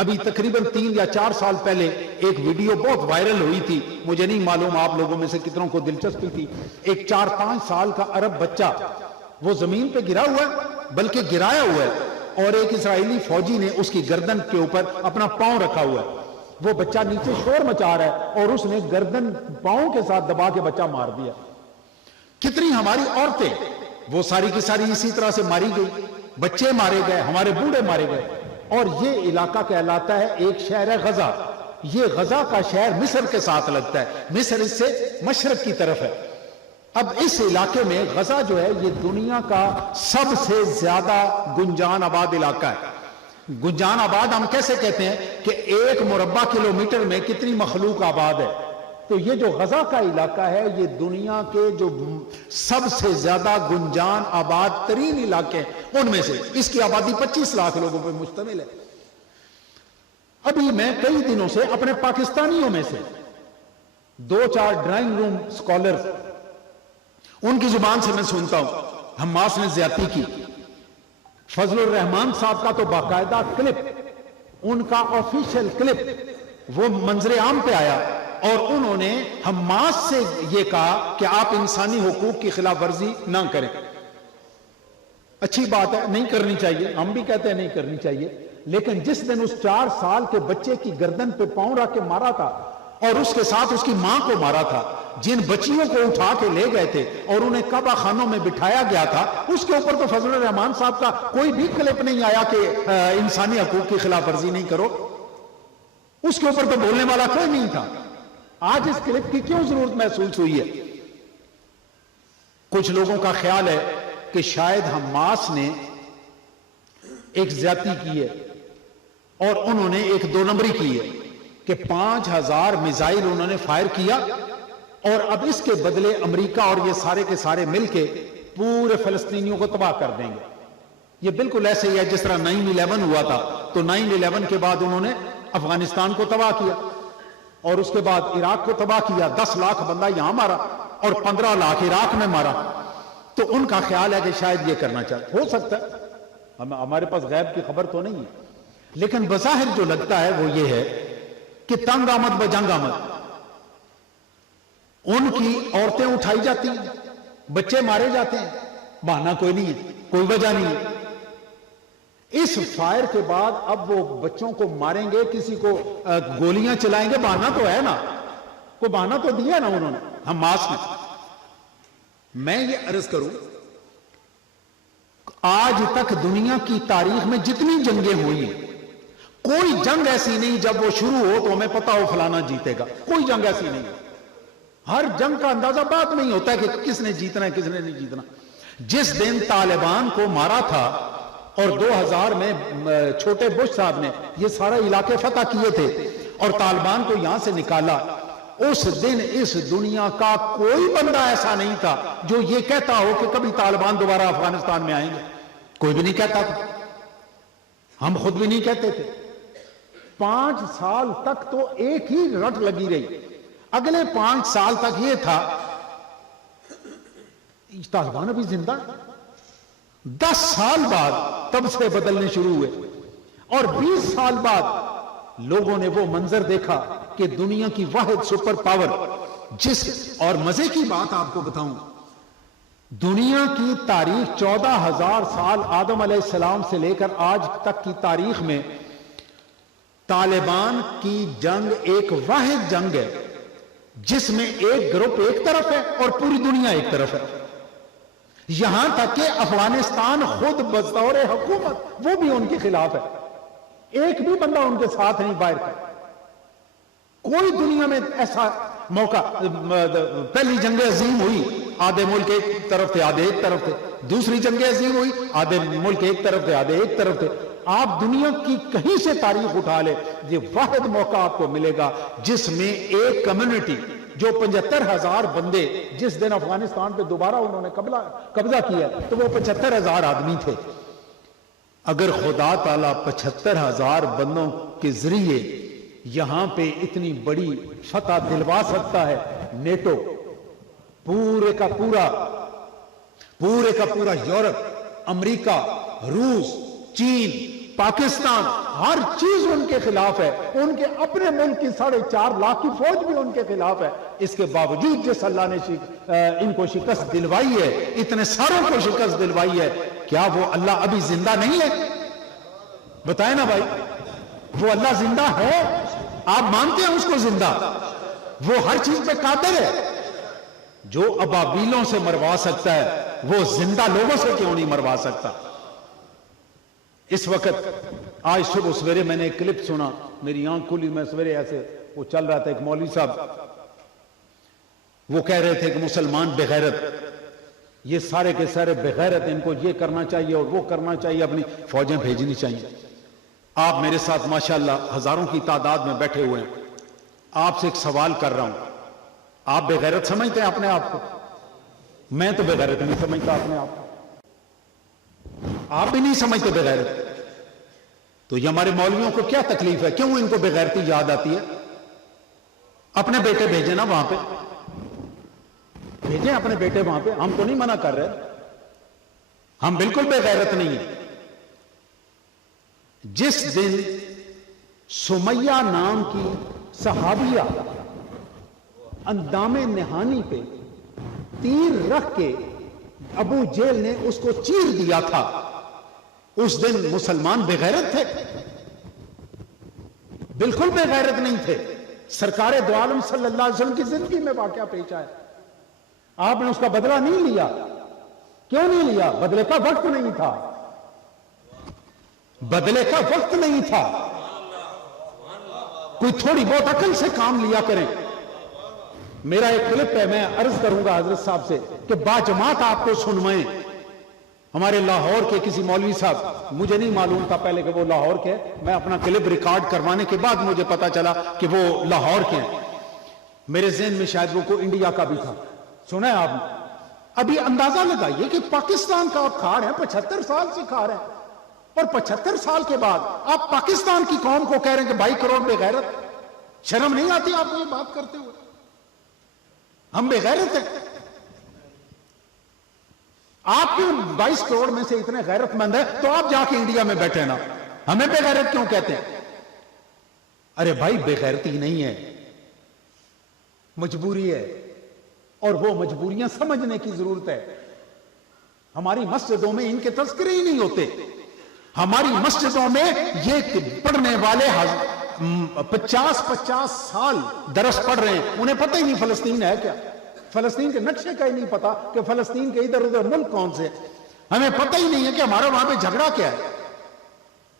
ابھی تقریباً 3 یا 4 سال پہلے ایک ویڈیو بہت وائرل ہوئی تھی، مجھے نہیں معلوم آپ لوگوں میں سے کتنوں کو دلچسپی تھی. ایک 4-5 سال کا عرب بچہ وہ زمین پہ گرا ہوا ہے، بلکہ گرایا ہوا ہے، اور ایک اسرائیلی فوجی نے اس کی گردن کے اوپر اپنا پاؤں رکھا ہوا ہے. وہ بچہ نیچے شور مچا رہا ہے اور اس نے گردن پاؤں کے ساتھ دبا کے بچہ مار دیا. کتنی ہماری عورتیں وہ ساری کی ساری اسی طرح سے ماری گئی. بچے مارے گئے، ہمارے بوڑھے مارے گئے. اور یہ علاقہ کہلاتا ہے ایک شہر ہے غزہ. یہ غزہ کا شہر مصر کے ساتھ لگتا ہے، مصر اس سے مشرق کی طرف ہے. اب اس علاقے میں غزہ جو ہے یہ دنیا کا سب سے زیادہ گنجان آباد علاقہ ہے. گنجان آباد ہم کیسے کہتے ہیں کہ 1 مربع کلومیٹر میں کتنی مخلوق آباد ہے. تو یہ جو غزہ کا علاقہ ہے یہ دنیا کے جو سب سے زیادہ گنجان آباد ترین علاقے ہیں ان میں سے. اس کی آبادی 25 لاکھ لوگوں پہ مشتمل ہے. ابھی میں کئی دنوں سے اپنے پاکستانیوں میں سے 2-4 ڈرائنگ روم سکولرز ان کی زبان سے میں سنتا ہوں حماس نے زیادتی کی. فضل الرحمان صاحب کا تو باقاعدہ کلپ، ان کا آفیشیل کلپ وہ منظر عام پہ آیا اور انہوں نے حماس سے یہ کہا کہ آپ انسانی حقوق کی خلاف ورزی نہ کریں. اچھی بات ہے، نہیں کرنی چاہیے، ہم بھی کہتے ہیں نہیں کرنی چاہیے. لیکن جس دن اس 4 سال کے بچے کی گردن پہ پاؤں رکھ کے مارا تھا اور اس کے ساتھ اس کی ماں کو مارا تھا، جن بچیوں کو اٹھا کے لے گئے تھے اور انہیں کعبہ خانوں میں بٹھایا گیا تھا، اس کے اوپر تو فضل الرحمان صاحب کا کوئی بھی کلپ نہیں آیا کہ انسانی حقوق کی خلاف ورزی نہیں کرو. اس کے اوپر تو بولنے والا کوئی نہیں تھا. آج اس کلپ کی کیوں ضرورت محسوس ہوئی ہے؟ کچھ لوگوں کا خیال ہے کہ شاید حماس نے ایک زیادتی کی ہے اور انہوں نے ایک 2 نمبری کی ہے کہ 5000 میزائل انہوں نے فائر کیا اور اب اس کے بدلے امریکہ اور یہ سارے کے سارے مل کے پورے فلسطینیوں کو تباہ کر دیں گے. یہ بالکل ایسے ہی ہے جس طرح 9/11 ہوا تھا. تو 9/11 کے بعد انہوں نے افغانستان کو تباہ کیا اور اس کے بعد عراق کو تباہ کیا. 10 لاکھ بندہ یہاں مارا اور 15 لاکھ عراق میں مارا. تو ان کا خیال ہے کہ شاید یہ کرنا چاہتے. ہو سکتا ہے، ہمارے پاس غیب کی خبر تو نہیں ہے، لیکن بظاہر جو لگتا ہے وہ یہ ہے کہ تنگ آمد بجنگ آمد. ان کی عورتیں اٹھائی جاتی ہیں، بچے مارے جاتے ہیں، بہانہ کوئی نہیں ہے، کوئی وجہ نہیں ہے. اس فائر کے بعد اب وہ بچوں کو ماریں گے، کسی کو گولیاں چلائیں گے، بہانہ تو ہے نا، کوئی بہانہ تو دیا نا انہوں نے حماس نے. میں یہ عرض کروں، آج تک دنیا کی تاریخ میں جتنی جنگیں ہوئی ہیں کوئی جنگ ایسی نہیں جب وہ شروع ہو تو ہمیں پتا ہو فلانا جیتے گا. کوئی جنگ ایسی نہیں. ہر جنگ کا اندازہ بعد میں ہی ہوتا ہے کہ کس نے جیتنا ہے کس نے نہیں جیتنا. جس دن طالبان کو مارا تھا اور 2000 میں چھوٹے بش صاحب نے یہ سارا علاقے فتح کیے تھے اور طالبان کو یہاں سے نکالا، اس دن اس دنیا کا کوئی بندہ ایسا نہیں تھا جو یہ کہتا ہو کہ کبھی طالبان دوبارہ افغانستان میں آئیں گے. کوئی بھی نہیں کہتا تھا، ہم خود بھی نہیں کہتے تھے. 5 سال تک تو ایک ہی رٹ لگی رہی. اگلے 5 سال تک یہ تھا طالبان ابھی زندہ. 10 سال بعد تب سے بدلنے شروع ہوئے اور 20 سال بعد لوگوں نے وہ منظر دیکھا کہ دنیا کی واحد سپر پاور اور مزے کی بات آپ کو بتاؤں، دنیا کی تاریخ 14,000 سال آدم علیہ السلام سے لے کر آج تک کی تاریخ میں طالبان کی جنگ ایک واحد جنگ ہے جس میں ایک گروپ ایک طرف ہے اور پوری دنیا ایک طرف ہے. یہاں تک کہ افغانستان خود بطور حکومت وہ بھی ان کے خلاف ہے. ایک بھی بندہ ان کے ساتھ نہیں باہر کا. کوئی دنیا میں ایسا موقع، پہلی جنگ عظیم ہوئی آدھے ملک ایک طرف تھے آدھے ایک طرف تھے، دوسری جنگ عظیم ہوئی آدھے ملک ایک طرف تھے آدھے ایک طرف تھے. آپ دنیا کی کہیں سے تاریخ اٹھا لے، یہ واحد موقع آپ کو ملے گا جس میں ایک کمیونٹی جو 75,000 بندے، جس دن افغانستان پہ دوبارہ انہوں نے قبضہ کیا تو وہ 75,000 آدمی تھے. اگر خدا تعالیٰ 75,000 بندوں کے ذریعے یہاں پہ اتنی بڑی فتح دلوا سکتا ہے، نیٹو پورے کا پورا یورپ، امریکہ، روس، چین، پاکستان، ہر چیز ان کے خلاف ہے. ان کے اپنے ملک کی 4.5 لاکھ کی فوج بھی ان کے خلاف ہے. اس کے باوجود جس اللہ نے ان کو شکست دلوائی ہے، اتنے ساروں کو شکست دلوائی ہے، کیا وہ اللہ ابھی زندہ نہیں ہے؟ بتائیں نا بھائی، وہ اللہ زندہ ہے؟ آپ مانتے ہیں اس کو زندہ؟ وہ ہر چیز پہ قادر ہے. جو ابابیلوں سے مروا سکتا ہے وہ زندہ لوگوں سے کیوں نہیں مروا سکتا؟ اس وقت آج صبح سویرے میں نے ایک کلپ سنا, میری آنکھ کھلی, میں سویرے ایسے وہ چل رہا تھا, ایک مولوی صاحب وہ کہہ رہے تھے کہ مسلمان بغیرت, یہ سارے کے سارے بغیرت, ان کو یہ کرنا چاہیے اور وہ کرنا چاہیے, اپنی فوجیں بھیجنی چاہیے. آپ میرے ساتھ ماشاءاللہ ہزاروں کی تعداد میں بیٹھے ہوئے ہیں, آپ سے ایک سوال کر رہا ہوں, آپ بغیرت سمجھتے ہیں اپنے آپ کو؟ میں تو بغیرت نہیں سمجھتا اپنے آپ کو, آپ بھی نہیں سمجھتے بغیرت. تو یہ ہمارے مولویوں کو کیا تکلیف ہے, کیوں ان کو بغیرتی یاد آتی ہے؟ اپنے بیٹے بھیجیں نا وہاں پہ, بھیجیں اپنے بیٹے وہاں پہ, ہم تو نہیں منع کر رہے, ہم بالکل بغیرت نہیں ہیں. جس دن سمیہ نام کی صحابیہ اندام نہانی پہ تیر رکھ کے ابو جہل نے اس کو چیر دیا تھا, اس دن مسلمان بغیرت تھے؟ بالکل بغیرت نہیں تھے. سرکار دو عالم صلی اللہ علیہ وسلم کی زندگی میں واقعہ پیش آیا, آپ نے اس کا بدلہ نہیں لیا. کیوں نہیں لیا؟ بدلے کا وقت نہیں تھا, بدلے کا وقت نہیں تھا. کوئی تھوڑی بہت عقل سے کام لیا کریں. میرا ایک کلپ ہے, میں عرض کروں گا حضرت صاحب سے کہ باجماعت آپ کو سنوائیں. ہمارے لاہور کے کسی مولوی صاحب, مجھے نہیں معلوم تھا پہلے کہ وہ لاہور کے, میں اپنا کلپ ریکارڈ کروانے کے بعد مجھے پتا چلا کہ وہ لاہور کے ہیں. میرے ذہن میں شاید وہ کوئی انڈیا کا بھی تھا. سنا ہے آپ نے؟ ابھی اندازہ لگائیے کہ پاکستان کا آپ کھا رہے ہیں, 75 سال سے کھا رہے ہیں, اور 75 سال کے بعد آپ پاکستان کی قوم کو کہہ رہے ہیں کہ 22 کروڑ بغیرت. شرم نہیں آتی آپ کو یہ بات کرتے ہوئے؟ ہم بغیرت ہیں. آپ کیوں 22 کروڑ میں سے اتنے غیرت مند ہیں, تو آپ جا کے انڈیا میں بیٹھے نا, ہمیں بغیرت کیوں کہتے ہیں؟ ارے بھائی بغیرتی نہیں ہے, مجبوری ہے, اور وہ مجبوریاں سمجھنے کی ضرورت ہے. ہماری مسجدوں میں ان کے تذکرے ہی نہیں ہوتے. ہماری مسجدوں میں یہ پڑھنے والے 50 سال درس پڑھ رہے ہیں, انہیں پتہ ہی نہیں فلسطین ہے کیا, فلسطین کے نقشے کا ہی نہیں پتا کہ فلسطین کے ادھر ادھر ملک کون سے. ہمیں پتہ ہی نہیں ہے کہ ہمارا وہاں پہ جھگڑا کیا ہے,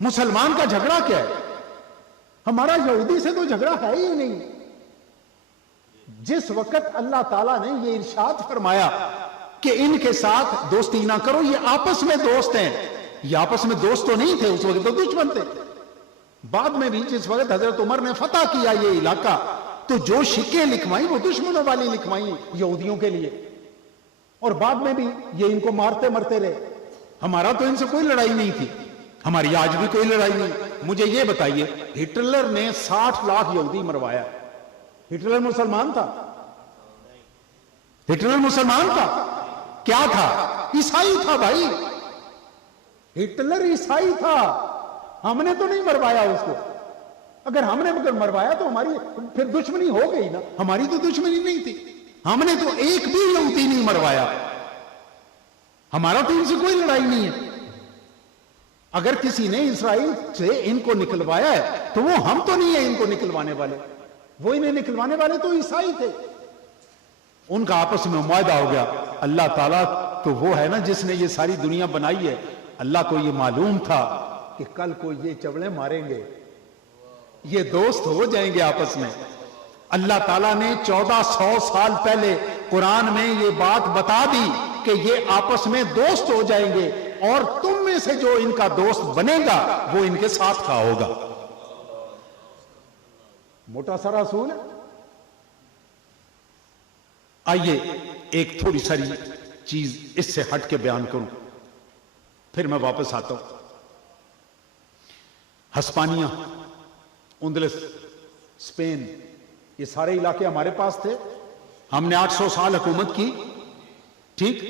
مسلمان کا جھگڑا کیا ہے. ہمارا یہودی سے تو جھگڑا ہے ہی نہیں. جس وقت اللہ تعالیٰ نے یہ ارشاد فرمایا کہ ان کے ساتھ دوستی نہ کرو, یہ آپس میں دوست ہیں. یہ آپس میں دوست تو نہیں تھے, اس وقت تو دشمن تھے. بعد میں بھی جس وقت حضرت عمر نے فتح کیا یہ علاقہ, تو جو شکیں لکھوائیں وہ دشمنوں والی لکھوائیں یہودیوں کے لیے, اور بعد میں بھی یہ ان کو مارتے مرتے رہے. ہمارا تو ان سے کوئی لڑائی نہیں تھی, ہماری آج بھی کوئی لڑائی نہیں. مجھے یہ بتائیے, ہٹلر نے 60 لاکھ یہودی مروایا, ہٹلر مسلمان تھا؟ ہٹلر مسلمان تھا؟ کیا تھا؟ عیسائی تھا بھائی. ہٹلر عیسائی تھا, ہم نے تو نہیں مروایا اس کو. اگر ہم نے مروایا تو ہماری پھر دشمنی ہو گئی نا, ہماری تو دشمنی نہیں تھی. ہم نے تو ایک بھی یہودی نہیں مروایا, ہمارا تو ان سے کوئی لڑائی نہیں ہے. اگر کسی نے اسرائیل سے ان کو نکلوایا ہے تو وہ ہم تو نہیں ہیں ان کو نکلوانے والے, وہ انہیں نکلوانے والے تو عیسائی تھے. ان کا آپس میں معاہدہ ہو گیا. اللہ تعالیٰ تو وہ ہے نا جس نے یہ ساری دنیا بنائی ہے. اللہ کو یہ معلوم تھا کہ کل کو یہ چوڑے ماریں گے, یہ دوست ہو جائیں گے آپس میں. اللہ تعالیٰ نے 1400 سال پہلے قرآن میں یہ بات بتا دی کہ یہ آپس میں دوست ہو جائیں گے, اور تم میں سے جو ان کا دوست بنے گا وہ ان کے ساتھ کا ہوگا. موٹا سا رسول ہے. آئیے ایک تھوڑی ساری چیز اس سے ہٹ کے بیان کروں, پھر میں واپس آتا ہوں. ہسپانیہ, اندلس, اسپین, یہ سارے علاقے ہمارے پاس تھے. ہم نے 800 سال حکومت کی, ٹھیک.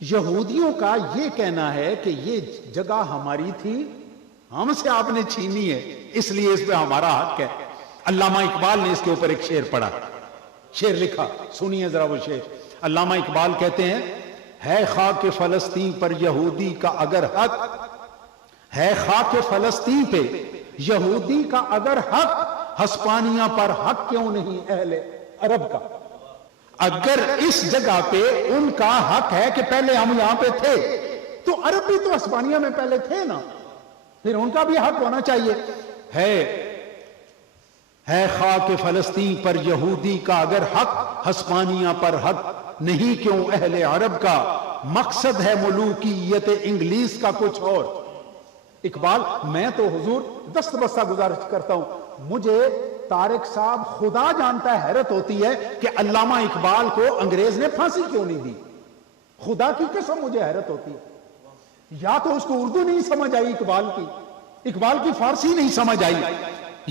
یہودیوں کا یہ کہنا ہے کہ یہ جگہ ہماری تھی, ہم سے آپ نے چھینی ہے, اس لیے اس پہ ہمارا حق ہے. علامہ اقبال نے اس کے اوپر ایک شعر پڑھا, شعر لکھا, سنیے ذرا وہ شعر. علامہ اقبال کہتے ہیں, ہے خاک فلسطین پر یہودی کا اگر حق, ہے خاک فلسطین پہ یہودی کا اگر حق, ہسپانیہ پر حق کیوں نہیں اہل عرب کا. اگر اس جگہ پہ ان کا حق ہے کہ پہلے ہم یہاں پہ تھے, تو عرب بھی تو ہسپانیہ میں پہلے تھے نا، پھر ان کا بھی حق ہونا چاہیے. ہے خاک فلسطین پر یہودی کا اگر حق، ہسپانیہ پر حق نہیں کیوں اہل عرب کا؟ مقصد ہے ملوکیت انگلیس کا کچھ اور. اقبال، میں تو حضور دست بستہ گزارش کرتا ہوں، مجھے طارق صاحب خدا جانتا ہے حیرت ہوتی ہے کہ علامہ اقبال کو انگریز نے پھانسی کیوں نہیں دی. خدا کی قسم مجھے حیرت ہوتی ہے. یا تو اس کو اردو نہیں سمجھ آئی اقبال کی فارسی نہیں سمجھ آئی،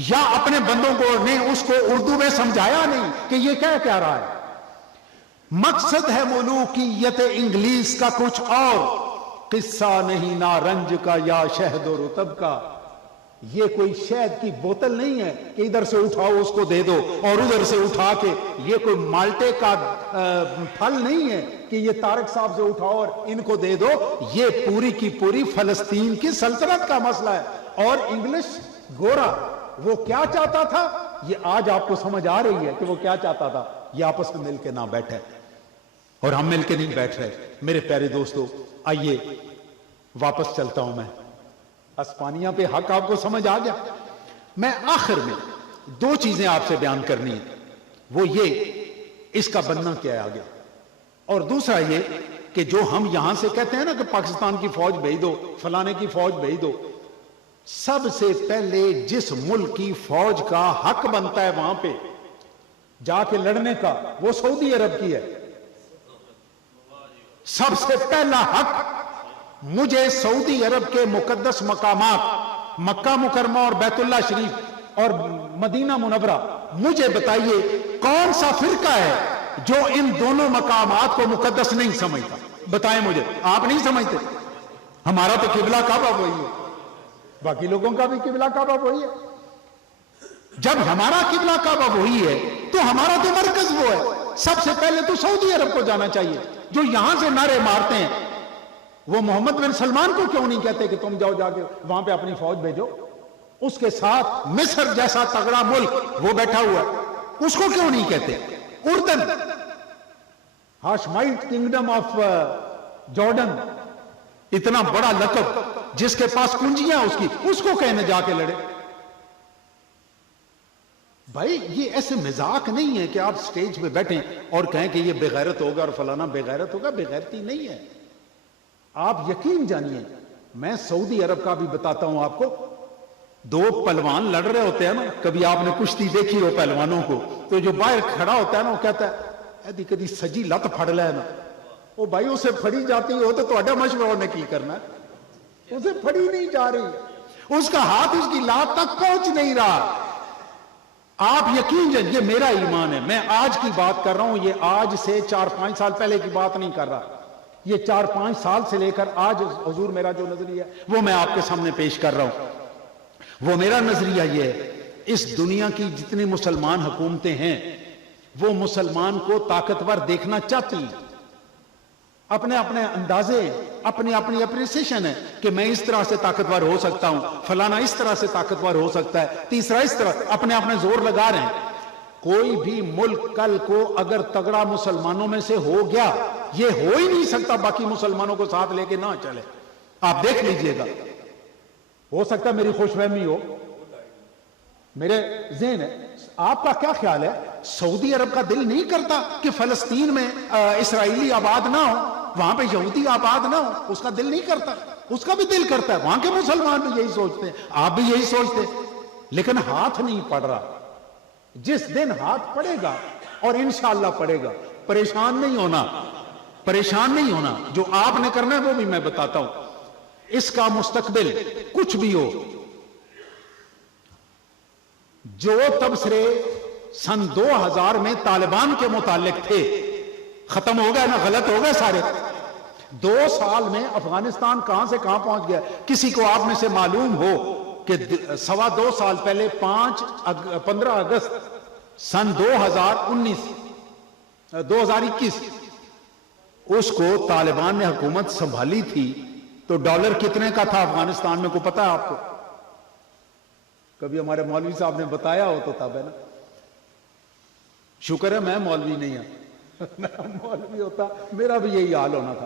یا اپنے بندوں کو نے اس کو اردو میں سمجھایا نہیں کہ یہ کیا رہا ہے. مقصد ہے ملوکیت انگلیس کا کچھ اور، قصہ نہیں نارنج کا یا شہد و رطب کا. یہ کوئی شہد کی بوتل نہیں ہے کہ ادھر سے اٹھاؤ اس کو دے دو اور ادھر سے اٹھا کے، یہ کوئی مالٹے کا پھل نہیں ہے کہ یہ طارق صاحب سے اٹھاؤ اور ان کو دے دو. یہ پوری کی پوری فلسطین کی سلطنت کا مسئلہ ہے. اور انگلش گورا وہ کیا چاہتا تھا، یہ آج آپ کو سمجھ آ رہی ہے کہ وہ کیا چاہتا تھا. یہ آپس میں مل کے نہ بیٹھے، اور ہم مل کے نہیں بیٹھ رہے. میرے پیارے دوستو، آئیے واپس چلتا ہوں. میں اسپانیہ پہ حق آپ کو سمجھ آ گیا. میں آخر میں دو چیزیں آپ سے بیان کرنی ہیں، وہ یہ اس کا بننا کیا ہے آگے، اور دوسرا یہ کہ جو ہم یہاں سے کہتے ہیں نا کہ پاکستان کی فوج بھیج دو، فلانے کی فوج بھیج دو، سب سے پہلے جس ملک کی فوج کا حق بنتا ہے وہاں پہ جا کے لڑنے کا، وہ سعودی عرب کی ہے. سب سے پہلا حق مجھے سعودی عرب کے مقدس مقامات مکہ مکرمہ اور بیت اللہ شریف اور مدینہ منورہ، مجھے بتائیے کون سا فرقہ ہے جو ان دونوں مقامات کو مقدس نہیں سمجھتا؟ بتائیں مجھے. آپ نہیں سمجھتے؟ ہمارا تو قبلہ کعبہ وہی ہے، باقی لوگوں کا بھی قبلہ کعبہ وہی ہے. جب ہمارا قبلہ کعبہ وہی ہے تو ہمارا تو مرکز وہ ہے. سب سے پہلے تو سعودی عرب کو جانا چاہیے. جو یہاں سے نعرے مارتے ہیں وہ محمد بن سلمان کو کیوں نہیں کہتے کہ تم جاؤ جا کے وہاں پہ اپنی فوج بھیجو؟ اس کے ساتھ مصر جیسا تگڑا ملک وہ بیٹھا ہوا ہے، اس کو کیوں نہیں کہتے؟ اردن، ہاشمائٹ کنگڈم آف جارڈن، اتنا بڑا لقب جس کے پاس کنجیاں اس کو کہنے جا کے لڑے. بھائی یہ ایسے مذاق نہیں ہے کہ آپ سٹیج پہ بیٹھیں اور کہیں کہ یہ بے غیرت ہوگا اور فلانا بے غیرت ہوگا. بے غیرتی نہیں ہے. آپ یقین جانیے، میں سعودی عرب کا بھی بتاتا ہوں آپ کو. دو پہلوان لڑ رہے ہوتے ہیں نا، کبھی آپ نے کشتی دیکھی ہو پہلوانوں کو، تو جو باہر کھڑا ہوتا ہے نا وہ کہتا ہے ایدی کدی سجی لت پھڑ لے نا. وہ بھائی اسے پھڑی جاتی ہو تو تہاڈا مشورہ نے کی کرنا ہے؟ اسے پھڑی نہیں جا رہی، اس کا ہاتھ اس کی لات تک پہنچ نہیں رہا. آپ یقین جانیے، یہ میرا ایمان ہے. میں آج کی بات کر رہا ہوں، یہ آج سے 4-5 سال پہلے کی بات نہیں کر رہا. یہ 4-5 سال سے لے کر آج حضور میرا جو نظریہ ہے وہ میں آپ کے سامنے پیش کر رہا ہوں. وہ میرا نظریہ یہ ہے، اس دنیا کی جتنی مسلمان حکومتیں ہیں وہ مسلمان کو طاقتور دیکھنا چاہتی ہیں. اپنے اپنے اندازے، اپنی اپنی اپریسیشن ہے کہ میں اس طرح سے طاقتور ہو سکتا ہوں، فلانا اس طرح سے طاقتور ہو سکتا ہے، تیسرا اس طرح، اپنے اپنے زور لگا رہے ہیں. کوئی بھی ملک کل کو اگر تگڑا مسلمانوں میں سے ہو گیا، یہ ہو ہی نہیں سکتا باقی مسلمانوں کو ساتھ لے کے نہ چلے. آپ دیکھ لیجئے گا. ہو سکتا ہے میری خوش فہمی ہو، میرے ذہن ہے. آپ کا کیا خیال ہے؟ سعودی عرب کا دل نہیں کرتا کہ فلسطین میں اسرائیلی آباد نہ ہو، وہاں پہ یہودی آباد نہ ہو؟ اس کا دل نہیں کرتا؟ اس کا بھی دل کرتا ہے. وہاں کے مسلمان بھی یہی سوچتے ہیں، آپ بھی یہی سوچتے ہیں، لیکن ہاتھ نہیں پڑ رہا. جس دن ہاتھ پڑے گا، اور انشاءاللہ پڑے گا، پریشان نہیں ہونا، پریشان نہیں ہونا. جو آپ نے کرنا ہے وہ بھی میں بتاتا ہوں. اس کا مستقبل کچھ بھی ہو، جو تبصرے سن 2000 میں طالبان کے متعلق تھے ختم ہو گئے نا، غلط ہو گئے سارے. 2 سال میں افغانستان کہاں سے کہاں پہنچ گیا؟ کسی کو آپ میں سے معلوم ہو کہ 2.25 سال پہلے 15 اگست سن 2021 اس کو طالبان نے حکومت سنبھالی تھی تو ڈالر کتنے کا تھا افغانستان میں؟ کو پتا ہے آپ کو؟ کبھی ہمارے مولوی صاحب نے بتایا ہو تو تب ہے نا. شکر ہے میں مولوی نہیں ہوں. میں مولوی ہوتا میرا بھی یہی حال ہونا تھا.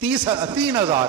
3,000।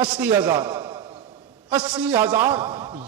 80,000। 80,000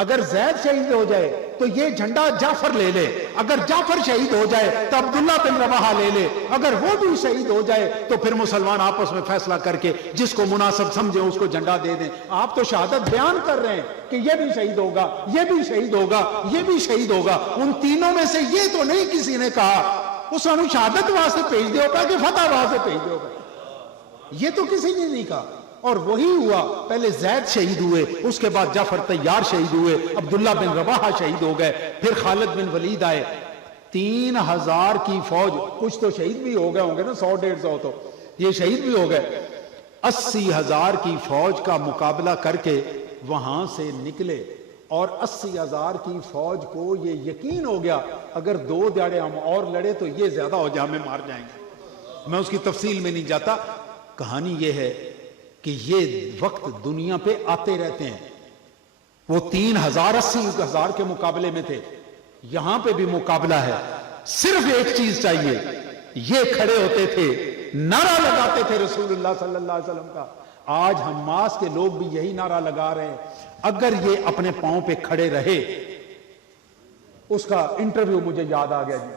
اگر زید شہید ہو جائے تو یہ جھنڈا جعفر لے لے، اگر جعفر شہید ہو جائے تو عبداللہ بن رواحہ لے لے، اگر وہ بھی شہید ہو جائے تو پھر مسلمان آپس میں فیصلہ کر کے جس کو مناسب سمجھیں اس کو جھنڈا دے دیں۔ آپ تو شہادت بیان کر رہے ہیں کہ یہ بھی شہید ہوگا، یہ بھی شہید ہوگا، یہ بھی شہید ہوگا، ان تینوں میں سے یہ تو نہیں کسی نے کہا اس نے شہادت وہاں سے بھیج دیا ہوگا کہ فتح وہاں سے بھیج دیا ہوگا، یہ تو کسی نے نہیں کہا۔ اور وہی ہوا، پہلے زید شہید ہوئے، اس کے بعد جعفر طیار شہید ہوئے، عبداللہ بن رواحہ شہید ہو گئے، پھر خالد بن ولید آئے۔ 3000 کی فوج، کچھ تو شہید بھی ہو گئے ہوں گے نا، 100-150 تو یہ شہید بھی ہو گئے۔ 80,000 کی فوج کا مقابلہ کر کے وہاں سے نکلے، اور 80,000 کی فوج کو یہ یقین ہو گیا اگر 2 دیہڑے ہم اور لڑے تو یہ زیادہ ہو جائے، ہمیں مار جائیں گے۔ میں اس کی تفصیل میں نہیں جاتا، کہانی یہ ہے کہ یہ وقت دنیا پہ آتے رہتے ہیں۔ وہ 3,000 80,000 کے مقابلے میں تھے، یہاں پہ بھی مقابلہ ہے، صرف ایک چیز چاہیے۔ یہ کھڑے ہوتے تھے، نعرہ لگاتے تھے رسول اللہ صلی اللہ علیہ وسلم کا۔ آج حماس کے لوگ بھی یہی نعرہ لگا رہے ہیں، اگر یہ اپنے پاؤں پہ کھڑے رہے۔ اس کا انٹرویو مجھے یاد آ گیا جی،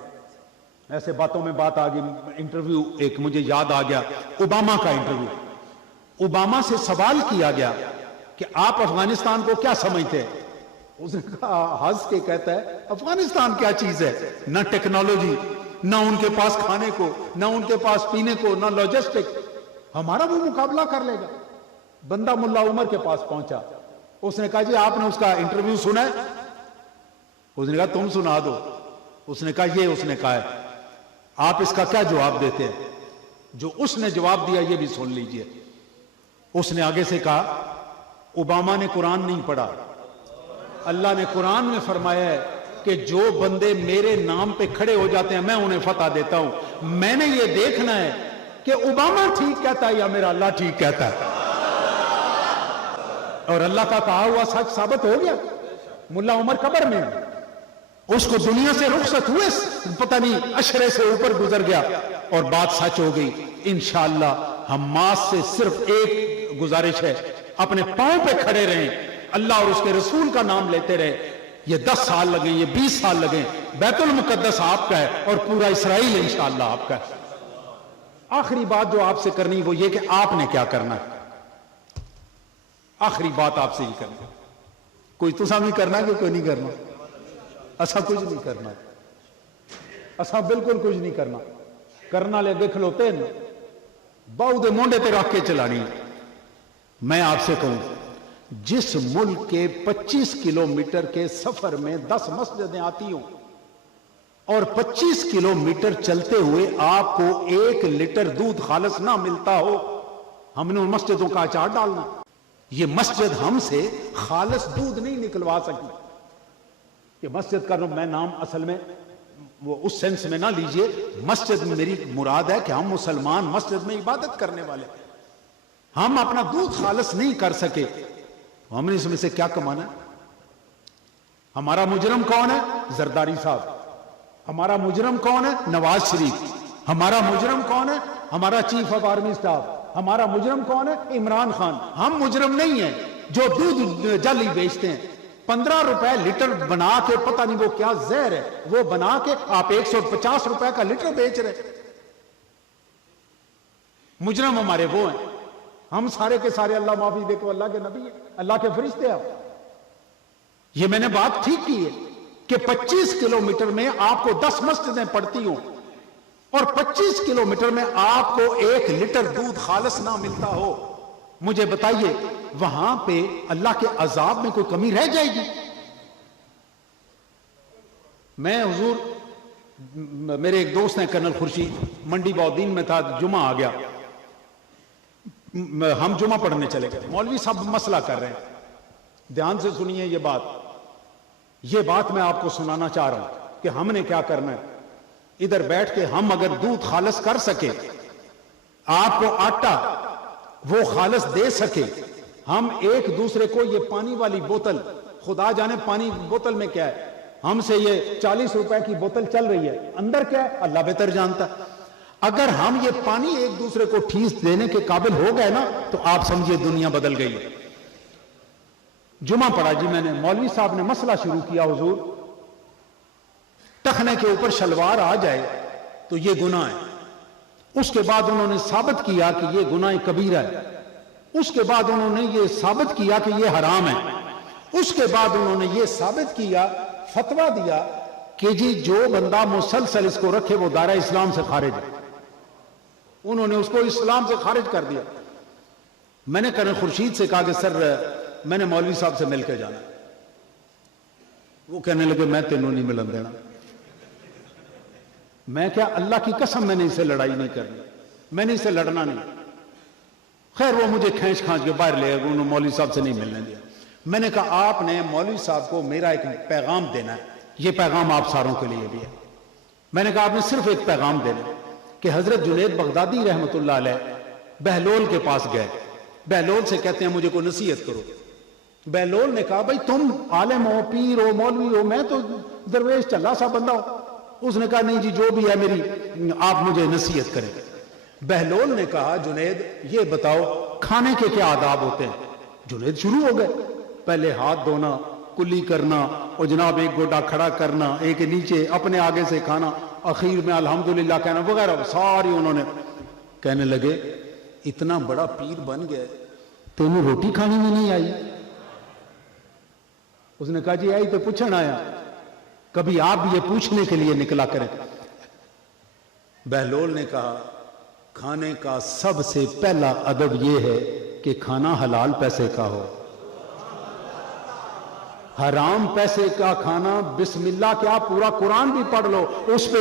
ایسے باتوں میں بات آ گئی، انٹرویو ایک مجھے یاد آ گیا، اوباما کا انٹرویو۔ اوباما سے سوال کیا گیا کہ آپ افغانستان کو کیا سمجھتے ہیں؟ اس نے کہا، ہنس کے کہتا ہے، افغانستان کیا چیز ہے؟ نہ ٹیکنالوجی، نہ ان کے پاس کھانے کو، نہ ان کے پاس پینے کو، نہ لاجسٹک، ہمارا وہ مقابلہ کر لے گا۔ بندہ ملا عمر کے پاس پہنچا، اس نے کہا جی آپ نے اس کا انٹرویو سنا ہے؟ اس نے کہا تم سنا دو۔ اس نے کہا یہ اس نے کہا ہے، آپ اس کا کیا جواب دیتے ہیں؟ جو اس نے جواب دیا یہ بھی سن لیجئے۔ اس نے آگے سے کہا، اوباما نے قرآن نہیں پڑھا، اللہ نے قرآن میں فرمایا ہے کہ جو بندے میرے نام پہ کھڑے ہو جاتے ہیں میں انہیں فتح دیتا ہوں۔ میں نے یہ دیکھنا ہے کہ اوباما ٹھیک کہتا ہے یا میرا اللہ ٹھیک کہتا ہے۔ اور اللہ کا کہا ہوا سچ ثابت ہو گیا۔ ملا عمر قبر میں، اس کو دنیا سے رخصت ہوئے، پتہ نہیں عشرے سے اوپر گزر گیا، اور بات سچ ہو گئی۔ انشاءاللہ حماس سے صرف ایک گزارش ہے، اپنے پاؤں پہ کھڑے رہیں، اللہ اور اس کے رسول کا نام لیتے رہے۔ یہ 10 سال لگیں، یہ 20 سال لگیں، بیت المقدس آپ کا ہے اور پورا اسرائیل انشاءاللہ آپ کا ہے۔ آخری بات جو آپ سے کرنی وہ یہ کہ آپ نے کیا کرنا ہے۔ آخری بات آپ سے ہی کرنا ہے، کوئی تسا بھی کرنا ہے کہ کوئی نہیں کرنا؟ اسا کچھ نہیں کرنا، اسا بالکل کچھ نہیں کرنا، کرنا لے اگے کھلوتے ہیں باؤ دے مونڈے تے رکھ کے چلانی۔ میں آپ سے کہوں، جس ملک کے 25 کلومیٹر کے سفر میں 10 مسجدیں آتی ہوں اور 25 کلومیٹر چلتے ہوئے آپ کو 1 لیٹر دودھ خالص نہ ملتا ہو، ہم نے ان مسجدوں کا اچار ڈالنا۔ یہ مسجد ہم سے خالص دودھ نہیں نکلوا سکی۔ یہ مسجد کا میں نام اصل میں وہ اس سینس میں نہ لیجئے، مسجد میں میری مراد ہے کہ ہم مسلمان مسجد میں عبادت کرنے والے، ہم اپنا دودھ خالص نہیں کر سکے، ہم نے اس میں سے کیا کمانا ہے؟ ہمارا مجرم کون ہے؟ زرداری صاحب۔ ہمارا مجرم کون ہے؟ نواز شریف۔ ہمارا مجرم کون ہے؟ ہمارا چیف آف آرمی سٹاف۔ ہمارا مجرم کون ہے؟ عمران خان۔ ہم مجرم نہیں ہیں جو دودھ جعلی بیچتے ہیں، 15 روپے لیٹر بنا کے، پتہ نہیں وہ کیا زہر ہے، وہ بنا کے آپ 150 روپے کا لیٹر بیچ رہے۔ مجرم ہمارے وہ ہیں، ہم سارے کے سارے اللہ معافی دے کو اللہ کے نبی ہیں، اللہ کے فرشتے ہیں۔ یہ میں نے بات ٹھیک کی ہے کہ 25 کلومیٹر میں آپ کو 10 مسجدیں پڑتی ہوں اور 25 کلومیٹر میں آپ کو 1 لیٹر دودھ خالص نہ ملتا ہو، مجھے بتائیے وہاں پہ اللہ کے عذاب میں کوئی کمی رہ جائے گی؟ میں حضور، میرے ایک دوست ہیں کرنل خورشید، منڈی بہدین میں تھا، جمعہ آ گیا، ہم جمعہ پڑھنے چلے گئے، مولوی صاحب مسئلہ کر رہے ہیں، دھیان سے سنیے یہ بات میں آپ کو سنانا چاہ رہا ہوں کہ ہم نے کیا کرنا ہے۔ ادھر بیٹھ کے ہم اگر دودھ خالص کر سکے، آپ کو آٹا وہ خالص دے سکے، ہم ایک دوسرے کو یہ پانی والی بوتل، خدا جانے پانی بوتل میں کیا ہے، ہم سے یہ 40 روپے کی بوتل چل رہی ہے، اندر کیا ہے اللہ بہتر جانتا ہے۔ اگر ہم یہ پانی ایک دوسرے کو ٹھیس دینے کے قابل ہو گئے نا تو آپ سمجھئے دنیا بدل گئی ہے۔ جمعہ پڑھا جی میں نے، مولوی صاحب نے مسئلہ شروع کیا، حضور ٹخنے کے اوپر شلوار آ جائے تو یہ گناہ ہے۔ اس کے بعد انہوں نے ثابت کیا کہ یہ گناہ کبیرہ ہے، اس کے بعد انہوں نے یہ ثابت کیا کہ یہ حرام ہے، اس کے بعد انہوں نے یہ ثابت کیا، فتویٰ دیا کہ جی جو بندہ مسلسل اس کو رکھے وہ دائرہ اسلام سے خارج ہے۔ انہوں نے اس کو اسلام سے خارج کر دیا۔ میں نے کرن خورشید سے کہا کہ سر میں نے مولوی صاحب سے مل کے جانا، وہ کہنے لگے میں تینوں نہیں ملن دینا۔ میں کیا اللہ کی قسم میں نے اسے لڑائی نہیں کرنی، میں نے اسے لڑنا نہیں۔ خیر وہ مجھے کھینچ کھانچ کے باہر لے گئے، انہوں نے مولوی صاحب سے نہیں ملنے دیا۔ میں نے کہا آپ نے مولوی صاحب کو میرا ایک پیغام دینا ہے، یہ پیغام آپ ساروں کے لیے بھی ہے۔ میں نے کہا آپ نے صرف ایک پیغام دینا کہ حضرت جنید بغدادی رحمۃ اللہ علیہ بہلول کے پاس گئے، بہلول سے کہتے ہیں مجھے کوئی نصیحت کرو۔ بہلول نے کہا بھائی تم عالم ہو، پیر ہو، مولوی ہو، میں تو درویش چلا سا بندہ ہوں۔ اس نے کہا نہیں جی جو بھی ہے میری آپ مجھے نصیحت کریں۔ بہلول نے کہا جنید یہ بتاؤ کھانے کے کیا آداب ہوتے ہیں؟ جنید شروع ہو گئے، پہلے ہاتھ دھونا، کلی کرنا، اور جناب ایک گوٹا کھڑا کرنا، ایک نیچے اپنے آگے سے کھانا، اخیر میں الحمدللہ کہنا وغیرہ ساری انہوں نے۔ کہنے لگے اتنا بڑا پیر بن گئے تمہیں روٹی کھانی میں نہیں آئی؟ اس نے کہا جی آئی تو پوچھنا آیا، کبھی آپ بھی یہ پوچھنے کے لیے نکلا کریں۔ بہلول نے کہا کھانے کا سب سے پہلا ادب یہ ہے کہ کھانا حلال پیسے کا ہو۔ حرام پیسے کا کھانا بسم اللہ کیا پورا قرآن بھی پڑھ لو اس پہ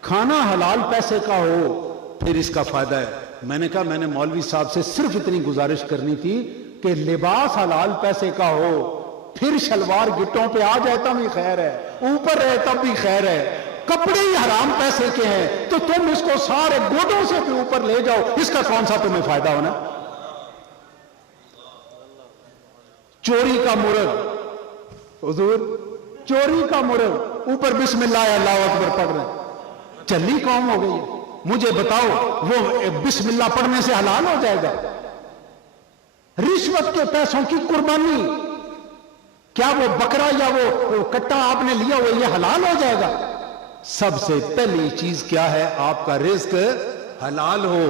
کھانا حلال پیسے کا ہو پھر اس کا فائدہ ہے۔ میں نے کہا میں نے مولوی صاحب سے صرف اتنی گزارش کرنی تھی کہ لباس حلال پیسے کا ہو، پھر شلوار گٹوں پہ آ جائے تب بھی خیر ہے، اوپر رہے تب بھی خیر ہے۔ کپڑے ہی حرام پیسے کے ہیں تو تم اس کو سارے گوٹوں سے بھی اوپر لے جاؤ، اس کا کون سا تمہیں فائدہ ہونا؟ چوری کا مرغ، حضور چوری کا مرغ اوپر بسم اللہ اللہ اکبر پڑھ رہے ہیں، چلی قوم ہو گئی ہے۔ مجھے بتاؤ وہ بسم اللہ پڑھنے سے حلال ہو جائے گا؟ رشوت کے پیسوں کی قربانی، کیا وہ بکرا یا وہ کٹا آپ نے لیا ہوا یہ حلال ہو جائے گا؟ سب سے پہلی چیز کیا ہے؟ آپ کا رزق حلال ہو۔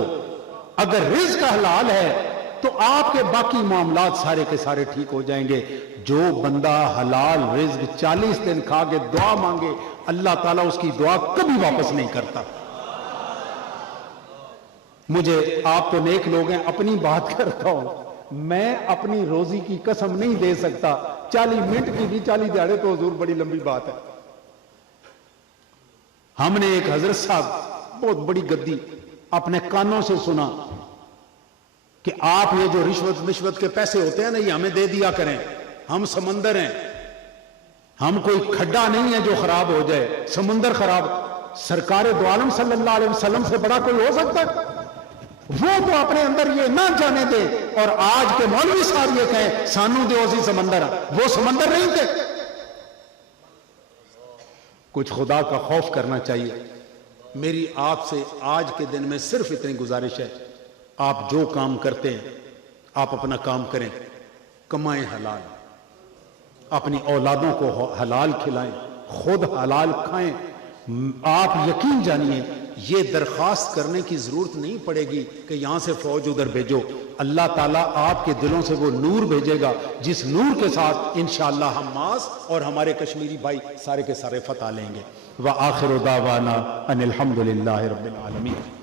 اگر رزق حلال ہے تو آپ کے باقی معاملات سارے کے سارے ٹھیک ہو جائیں گے۔ جو بندہ حلال رزق 40 دن کھا کے دعا مانگے اللہ تعالیٰ اس کی دعا کبھی واپس نہیں کرتا۔ مجھے آپ تو نیک لوگ ہیں، اپنی بات کرتا ہوں، میں اپنی روزی کی قسم نہیں دے سکتا۔ 40 منٹ کی بھی 40 دیہڑے تو حضور بڑی لمبی بات ہے۔ ہم نے ایک حضرت صاحب بہت بڑی گدی اپنے کانوں سے سنا کہ آپ یہ جو رشوت کے پیسے ہوتے ہیں نا یہ ہمیں دے دیا کریں، ہم سمندر ہیں، ہم کوئی کھڈا نہیں ہے جو خراب ہو جائے، سمندر خراب۔ سرکار دو عالم صلی اللہ علیہ وسلم سے بڑا کوئی ہو سکتا ہے؟ وہ تو اپنے اندر یہ نہ جانے دے اور آج کے مولوی صاحب یہ کہیں سانو دے اسی سمندر، وہ سمندر نہیں تھے۔ کچھ خدا کا خوف کرنا چاہیے۔ میری آپ سے آج کے دن میں صرف اتنی گزارش ہے، آپ جو کام کرتے ہیں آپ اپنا کام کریں، کمائیں حلال، اپنی اولادوں کو حلال کھلائیں، خود حلال کھائیں۔ آپ یقین جانیے یہ درخواست کرنے کی ضرورت نہیں پڑے گی کہ یہاں سے فوج ادھر بھیجو، اللہ تعالیٰ آپ کے دلوں سے وہ نور بھیجے گا جس نور کے ساتھ انشاءاللہ حماس اور ہمارے کشمیری بھائی سارے کے سارے فتح لیں گے۔ وآخر دعوانا ان الحمدللہ رب العالمین۔